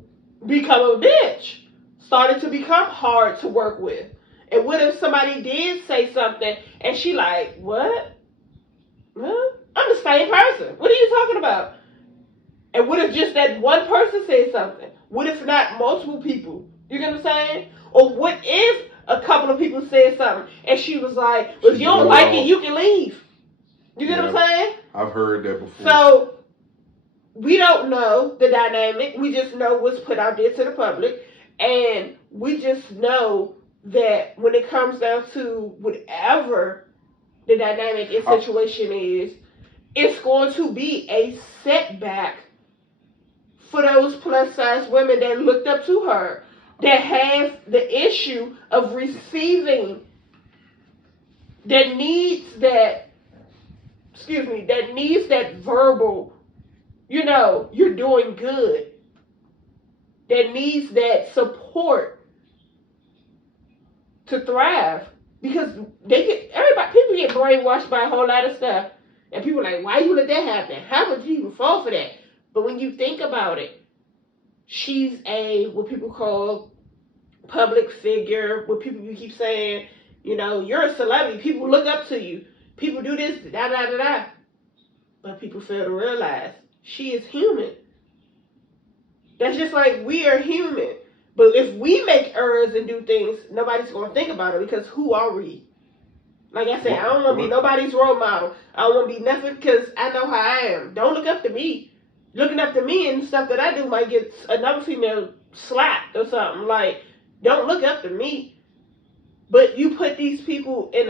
become a bitch, started to become hard to work with. And what if somebody did say something and she like, what? Huh? I'm the same person. What are you talking about? And what if just that one person said something? What if not multiple people? You get what I'm saying? Or what if a couple of people said something and she was like, well, if you don't like it, you can leave. You get what I'm saying? I've heard that before. So we don't know the dynamic. We just know what's put out there to the public. And we just know that when it comes down to whatever the dynamic and situation is, it's going to be a setback for those plus size women that looked up to her, that have the issue of receiving that needs that verbal, you're doing good, that needs that support to thrive. Because people get brainwashed by a whole lot of stuff. And people are like, why you let that happen? How would you even fall for that? But when you think about it, she's what people call public figure, what people you keep saying, you're a celebrity. People look up to you. People do this, da da da da. But people fail to realize she is human. That's just like we are human. But if we make errors and do things, nobody's going to think about it, because who are we? Like I said, I don't want to be nobody's role model. I don't want to be nothing, because I know how I am. Don't look up to me. Looking up to me and stuff that I do might get another female slapped or something. Like, don't look up to me. But you put these people in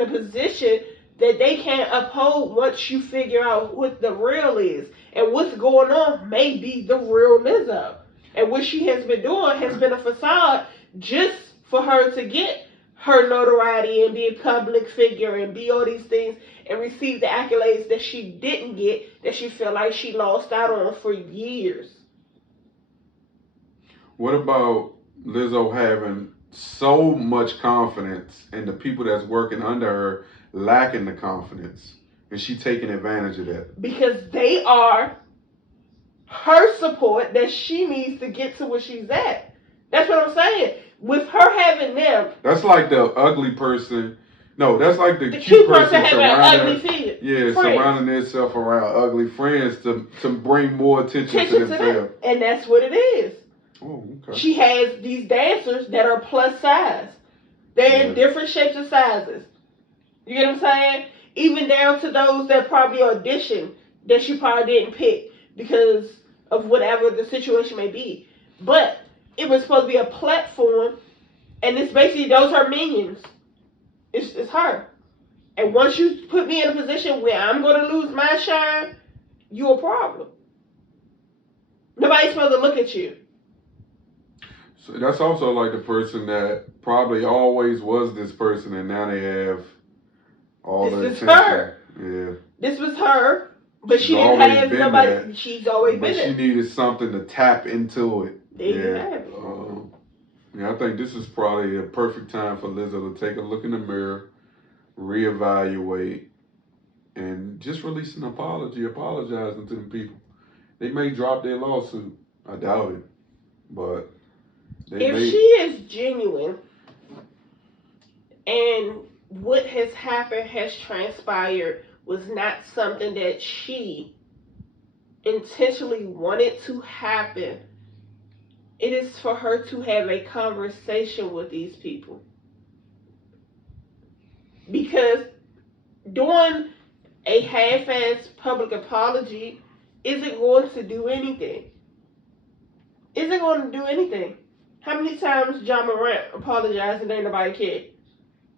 a position that they can't uphold once you figure out what the real is. And what's going on may be the real Lizzo. And what she has been doing has been a facade just for her to get her notoriety and be a public figure and be all these things and receive the accolades that she didn't get, that she felt like she lost out on for years. What about Lizzo having so much confidence and the people that's working under her lacking the confidence, and she taking advantage of that? Because they are her support that she needs to get to where she's at. That's what I'm saying. With her having them, that's like the ugly person. No, that's like the cute person having an ugly figure. Yeah, surrounding themselves around ugly friends to bring more attention to themselves. And that's what it is. Oh, okay. She has these dancers that are plus size. They're in different shapes and sizes. You get what I'm saying? Even down to those that probably auditioned that she probably didn't pick because of whatever the situation may be. But it was supposed to be a platform, and it's basically those are minions. It's her. And once you put me in a position where I'm going to lose my shine, you're a problem. Nobody's supposed to look at you. So that's also like the person that probably always was this person, and now they have all the attention. This is her. Yeah. This was her, but she didn't have nobody. That. She's always been there. But she needed something to tap into it. There you have it. Yeah, I think this is probably a perfect time for Lizzo to take a look in the mirror, reevaluate, and just release an apology, apologizing to the people. They may drop their lawsuit. I doubt it. But if she is genuine and what has happened has transpired was not something that she intentionally wanted to happen, it is for her to have a conversation with these people. Because doing a half-assed public apology isn't going to do anything. Isn't going to do anything. How many times John Morant apologized and ain't nobody cared?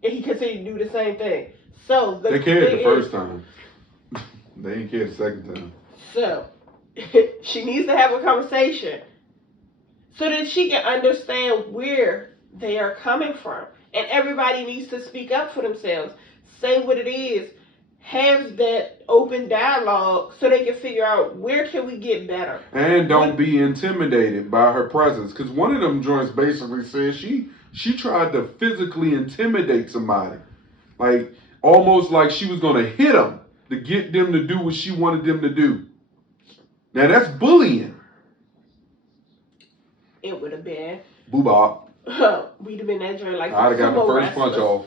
And he continued to do the same thing. So they cared the first time. They didn't care the second time. So she needs to have a conversation so that she can understand where they are coming from. And everybody needs to speak up for themselves. Say what it is. Have that open dialogue so they can figure out where can we get better. And don't be intimidated by her presence. Because one of them joints basically said she tried to physically intimidate somebody. Like, almost like she was going to hit them to get them to do what she wanted them to do. Now, that's bullying. It would have been. Boo-bop. We'd have been that joint like I'd have got the first punch off.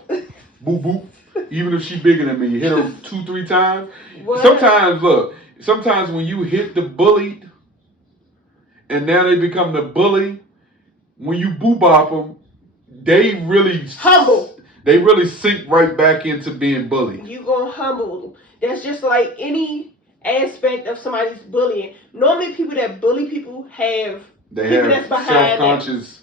Boop-boop. Even if she bigger than me, hit her 2-3 times. What? Sometimes when you hit the bullied, and now they become the bully, when you boo-bop them, they really humble. They really sink right back into being bullied. You gonna humble them. That's just like any aspect of somebody's bullying. Normally people that bully people have self-conscious.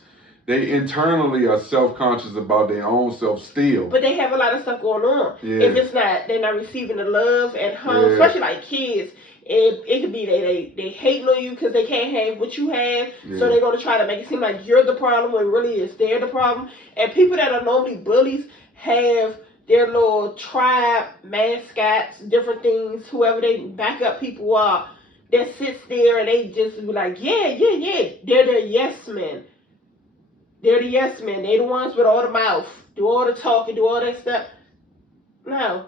They internally are self-conscious about their own self-still. But they have a lot of stuff going on. Yeah. If it's not, they're not receiving the love at home, especially like kids. It could be they hating on you because they can't have what you have, so they're going to try to make it seem like you're the problem when really it's they're the problem. And people that are normally bullies have their little tribe, mascots, different things, whoever they backup people are, that sits there and they just be like, yeah. They're the yes men. They're the yes men. They the ones with all the mouth, do all the talking, do all that stuff. No.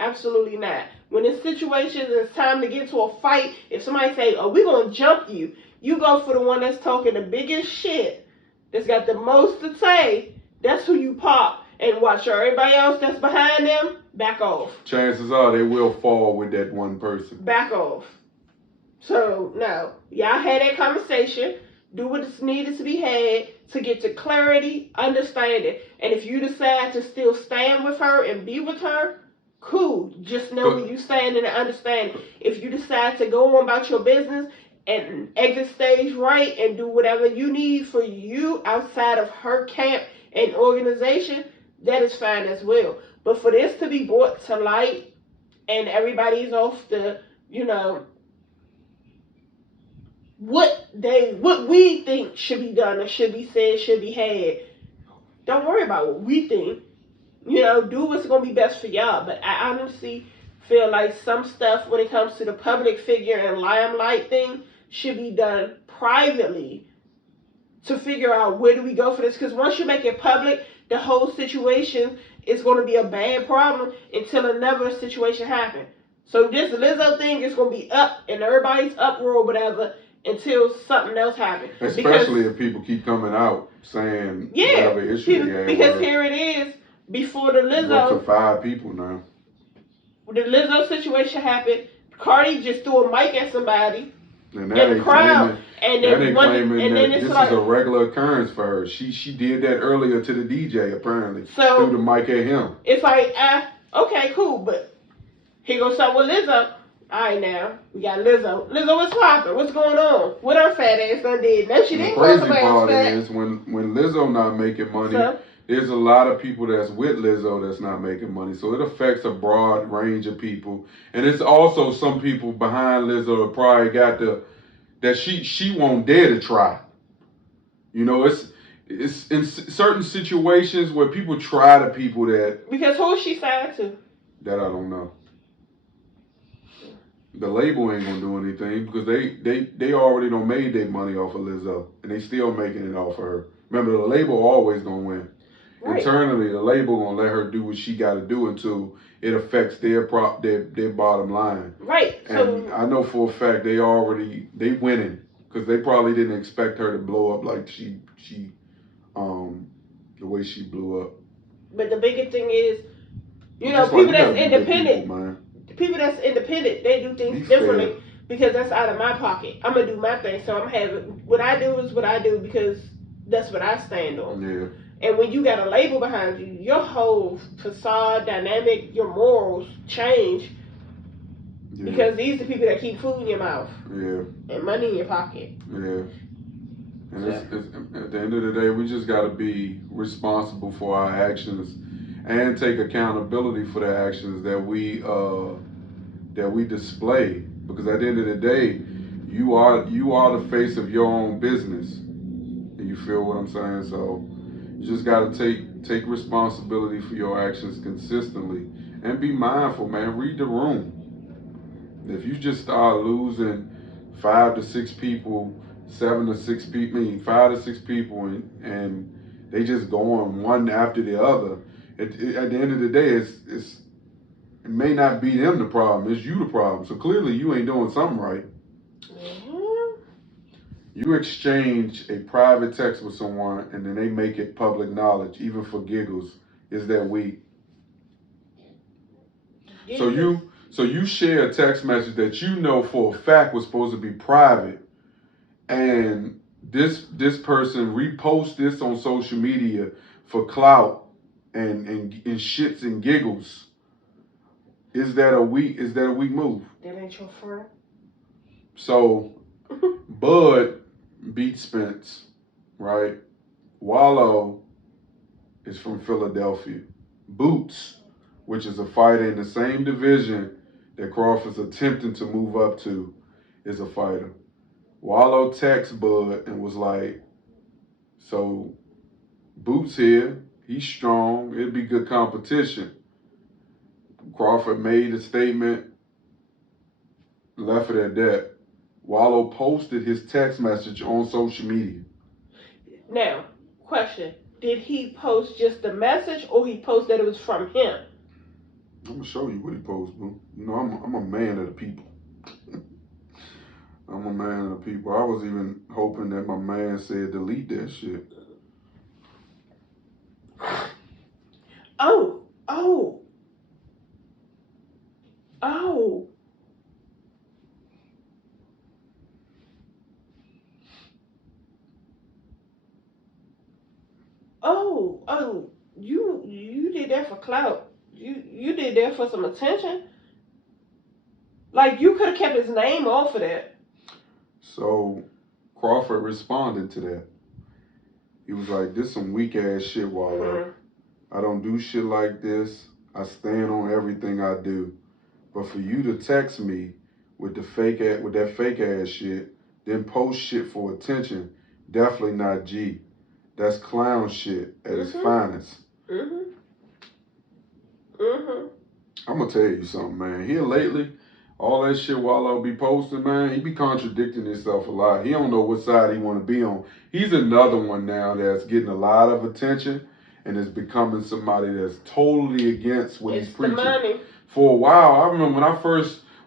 Absolutely not. When it's situations and it's time to get to a fight, if somebody say, oh, we're going to jump you, you go for the one that's talking the biggest shit, that's got the most to say. That's who you pop. And watch everybody else that's behind them, back off. Chances are they will fall with that one person. Back off. So, no. Y'all had that conversation. Do what is needed to be had to get to clarity, understanding. And if you decide to still stand with her and be with her, cool. Just know where you stand and understand. If you decide to go on about your business and exit stage right and do whatever you need for you outside of her camp and organization, that is fine as well. But for this to be brought to light and everybody's off the, what we think should be done or should be said, should be had, don't worry about what we think. Do what's going to be best for y'all. But I honestly feel like some stuff when it comes to the public figure and limelight thing should be done privately to figure out where do we go for this. Because once you make it public, the whole situation is going to be a bad problem until another situation happens. So this Lizzo thing is going to be up and everybody's uproar or whatever until something else happens. Especially if people keep coming out saying whatever issue they have. Because here it is, before the Lizzo... Up to 5 people now. The Lizzo situation happened, Cardi just threw a mic at somebody in the crowd. And then this is a regular occurrence for her. She did that earlier to the DJ, apparently. So, threw the mic at him. It's like, okay, cool, but here goes something with Lizzo. Alright now, we got Lizzo. Lizzo, what's poppin'? What's going on? What her fat ass done did? No, she didn't go somewhere else. The crazy part is when Lizzo not making money, there's a lot of people that's with Lizzo that's not making money. So it affects a broad range of people. And it's also some people behind Lizzo that probably got that she won't dare to try. It's in certain situations where people try to people that... Because who is she signed to? That I don't know. The label ain't gonna do anything because they already done made their money off of Lizzo and they still making it off of her. Remember, the label always gonna win. Right. Internally, the label gonna let her do what she gotta do until it affects their bottom line. Right. And I know for a fact they winning because they probably didn't expect her to blow up like she the way she blew up. But the bigger thing is, people that's independent. People that's independent, they do things differently because that's out of my pocket. I'm gonna do my thing, so I'm having what I do is what I do because that's what I stand on. Yeah. And when you got a label behind you, your whole facade, dynamic, your morals change because these are the people that keep food in your mouth and money in your pocket. Yeah. And it's, at the end of the day, we just got to be responsible for our actions and take accountability for the actions that we display. Because at the end of the day, you are the face of your own business. And you feel what I'm saying? So you just got to take responsibility for your actions consistently and be mindful, man. Read the room. If you just start losing 5 to 6 people, 7 to 6 people, 5 to 6 people, and they just going one after the other. At the end of the day, it may not be them the problem, it's you the problem. So clearly you ain't doing something right. Mm-hmm. You exchange a private text with someone and then they make it public knowledge, even for giggles. Is that weak? Yes. So you share a text message that you know for a fact was supposed to be private, and this person reposts this on social media for clout and shits and giggles. Is that a weak move? That ain't your friend. So Bud beat Spence, right? Wallow is from Philadelphia. Boots, which is a fighter in the same division that Crawford's attempting to move up to, is a fighter. Wallow texted Bud and was like, so Boots here, He's strong. It'd be good competition. Crawford made a statement, left it at that. Wallow posted his text message on social media. Now, question. Did he post just the message or he posted that it was from him? I'm going to show you what he posted, boo. You know, I'm a man of the people. I'm a man of the people. I was even hoping that my man said delete that shit. Oh. You did that for clout. You did that for some attention. Like, you could have kept his name off of that. So Crawford responded to that. He was like, this some weak ass shit, Wallow. I don't do shit like this. I stand on everything I do. But for you to text me with that fake ass shit, then post shit for attention, definitely not G. That's clown shit at its finest. I'm gonna tell you something, man. Here lately, all that shit Wallow be posting, man, he be contradicting himself a lot. He don't know what side he want to be on. He's another one now that's getting a lot of attention and is becoming somebody that's totally against what he's preaching. The money. For a while, I remember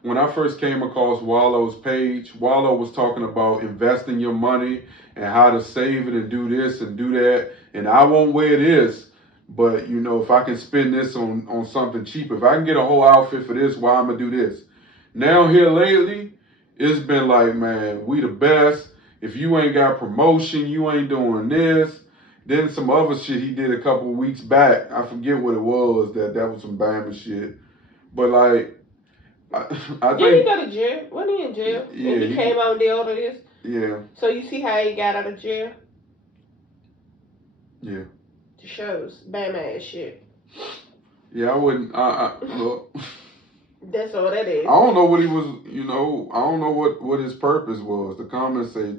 when I first came across Wallow's page, Wallow was talking about investing your money and how to save it and do this and do that. And I won't wear this. But, you know, if I can spend this on something cheap, if I can get a whole outfit for this, why I'm going to do this? Now here lately, it's been like, man, we the best. If you ain't got promotion, you ain't doing this. Then some other shit he did a couple of weeks back. I forget what it was. That was some Bama shit. But, like, I think... Did he go to jail? Wasn't he in jail? Yeah. And he came out and did all of this? Yeah. So you see how he got out of jail? Yeah. To shows Bama ass shit. Yeah, I wouldn't. Look. That's all that is. I don't know what he was. You know, I don't know what his purpose was. The comment say,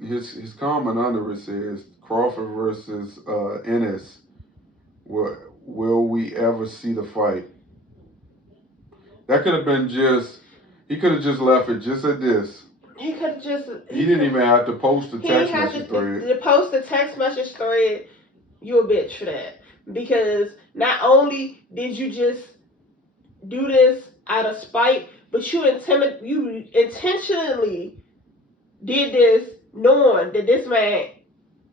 his comment under it says Crawford versus Ennis. Will we ever see the fight? That could have been just. He could have just left it just at this. He could have just. He didn't even have to post the text message thread. To post the text message thread, you a bitch for that. Because not only did you just do this out of spite, but you intentionally did this knowing that this man.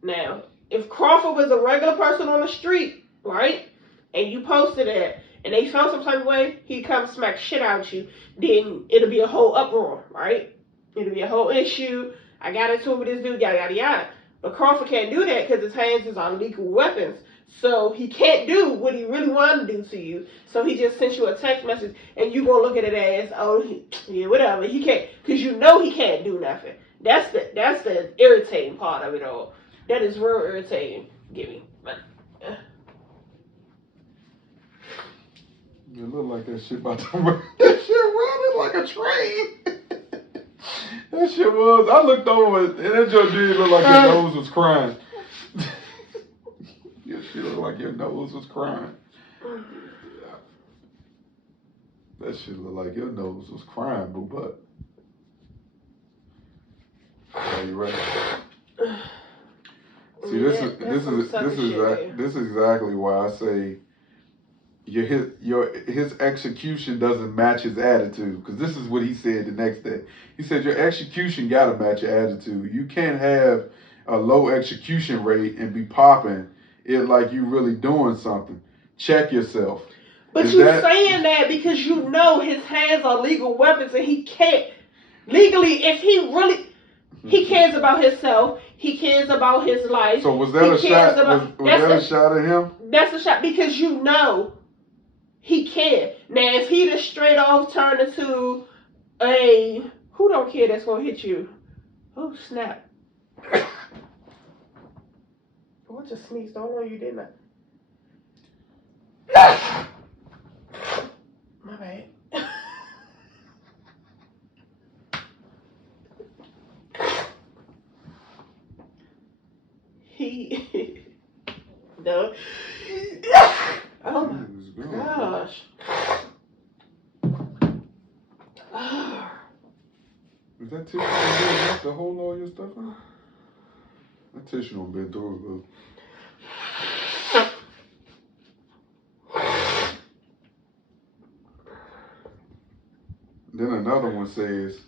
Now, if Crawford was a regular person on the street, right, and you posted that, and they felt some type of way, he'd come smack shit out you, then it'll be a whole uproar, right? It'll be a whole issue. I got into it with this dude, yada, yada, yada. But Crawford can't do that because his hands is on lethal weapons. So he can't do what he really wanted to do to you. So he just sent you a text message, and you gonna look at it as, oh, yeah, whatever. He can't, because you know he can't do nothing. That's the irritating part of it all. That is real irritating. It look like that shit about to run. That shit running like a train. That shit was. I looked over and that just did look like your nose was crying. Your shit looked like your nose was crying. That shit looked like your nose was crying, boo butt. Are you ready? See, this is exactly why I say his execution doesn't match his attitude. Because this is what he said the next day. He said your execution gotta match your attitude. You can't have a low execution rate and be popping it like you really doing something. Check yourself. But you're saying that because you know his hands are legal weapons and he can't legally. If he really. He cares about himself. He cares about his life. So was that a shot? Was that a shot at him? That's a shot because you know he cared. Now, if he just straight off turned into a who don't care that's gonna hit you. Oh snap! What just sneezed all on you, didn't I? My bad. No. Oh my gosh. Is that tissue enough to hold all your stuff in? That tissue don't been through it, bro. Then another one says,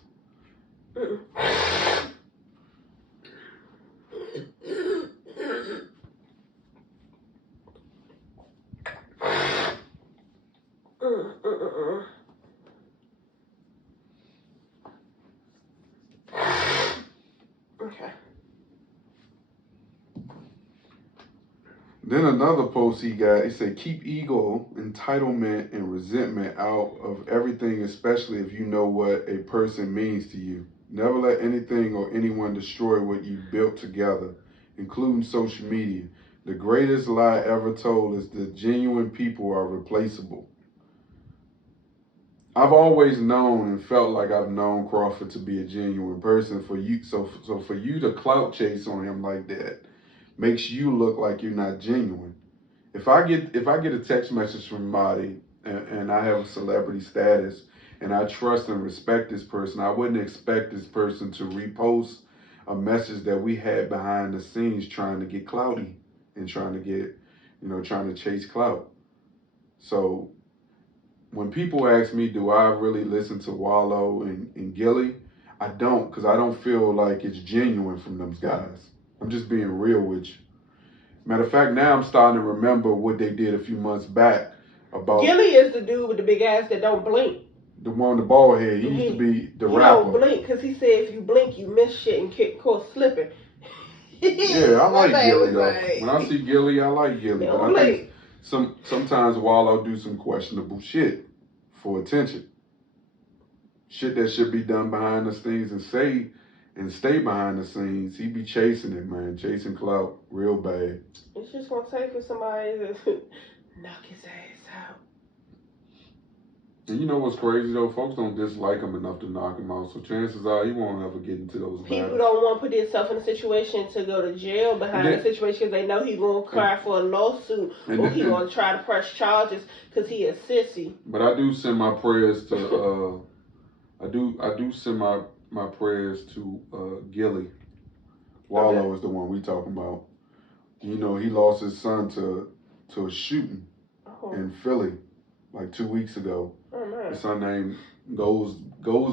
Okay. Then another post he got, it said, keep ego, entitlement, and resentment out of everything, especially if you know what a person means to you. Never let anything or anyone destroy what you built together, including social media. The greatest lie ever told is that genuine people are replaceable. I've always known and felt like I've known Crawford to be a genuine person. For you, so for you to clout chase on him like that makes you look like you're not genuine. If I get a text message from Marty and I have a celebrity status and I trust and respect this person, I wouldn't expect this person to repost a message that we had behind the scenes trying to get clouty and trying to chase clout. So when people ask me, do I really listen to Wallow and Gilly? I don't, because I don't feel like it's genuine from them guys. I'm just being real with you. Matter of fact, now I'm starting to remember what they did a few months back about... Gilly is the dude with the big ass that don't blink. The one with the bald head. He used to be the rapper. He don't blink, because he said if you blink, you miss shit and get caught slipping. Yeah, I like Gilly, though. When I see Gilly, I like Gilly. But I think sometimes Wallow do some questionable shit for attention. Shit that should be done behind the scenes and stay behind the scenes. He be chasing it, man. Chasing clout real bad. It's just gonna take for somebody to knock his ass out. And you know what's crazy though? Folks don't dislike him enough to knock him out. So chances are he won't ever get into those People battles. don't want to put themselves in a situation to go to jail behind a situation because they know he's gonna cry for a lawsuit or he's gonna try to press charges because he a sissy. But I do send my prayers to I do send my prayers to Gilly. Wallow is the one we talking about. You know, he lost his son to a shooting in Philly like 2 weeks ago. Oh, man. His son name goes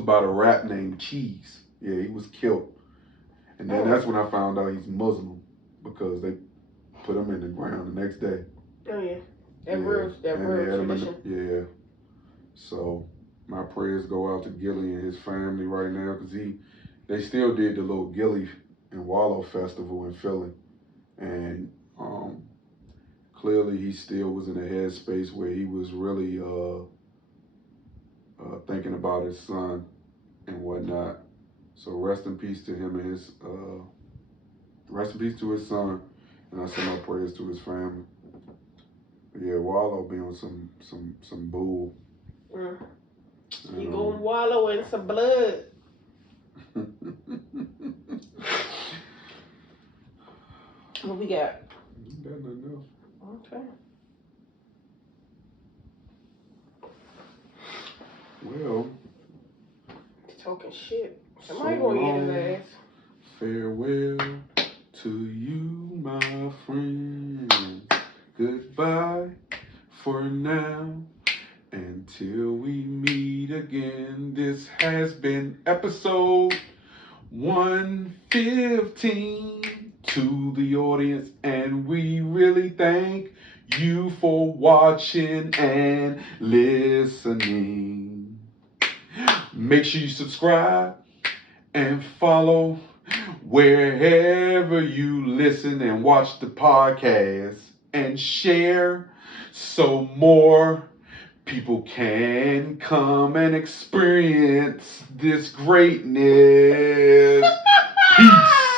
by the rap name Cheese. Yeah, he was killed. And then that's when I found out he's Muslim because they put him in the ground the next day. Oh yeah, that real tradition. Yeah. So my prayers go out to Gilly and his family right now because they still did the little Gilly and Wallow festival in Philly, and clearly he still was in a headspace where he was really thinking about his son and whatnot. So rest in peace to him and his rest in peace to his son, and I send my prayers to his family. But yeah, Wallow being on some bull. You gonna wallow in some blood. What we got? Got nothing else. Okay. Well, talking shit. Somebody gonna eat his ass. Farewell to you, my friends. Goodbye for now. Until we meet again. This has been episode 115 to the audience, and we really thank you for watching and listening. Make sure you subscribe and follow wherever you listen and watch the podcast, and share so more people can come and experience this greatness. Peace.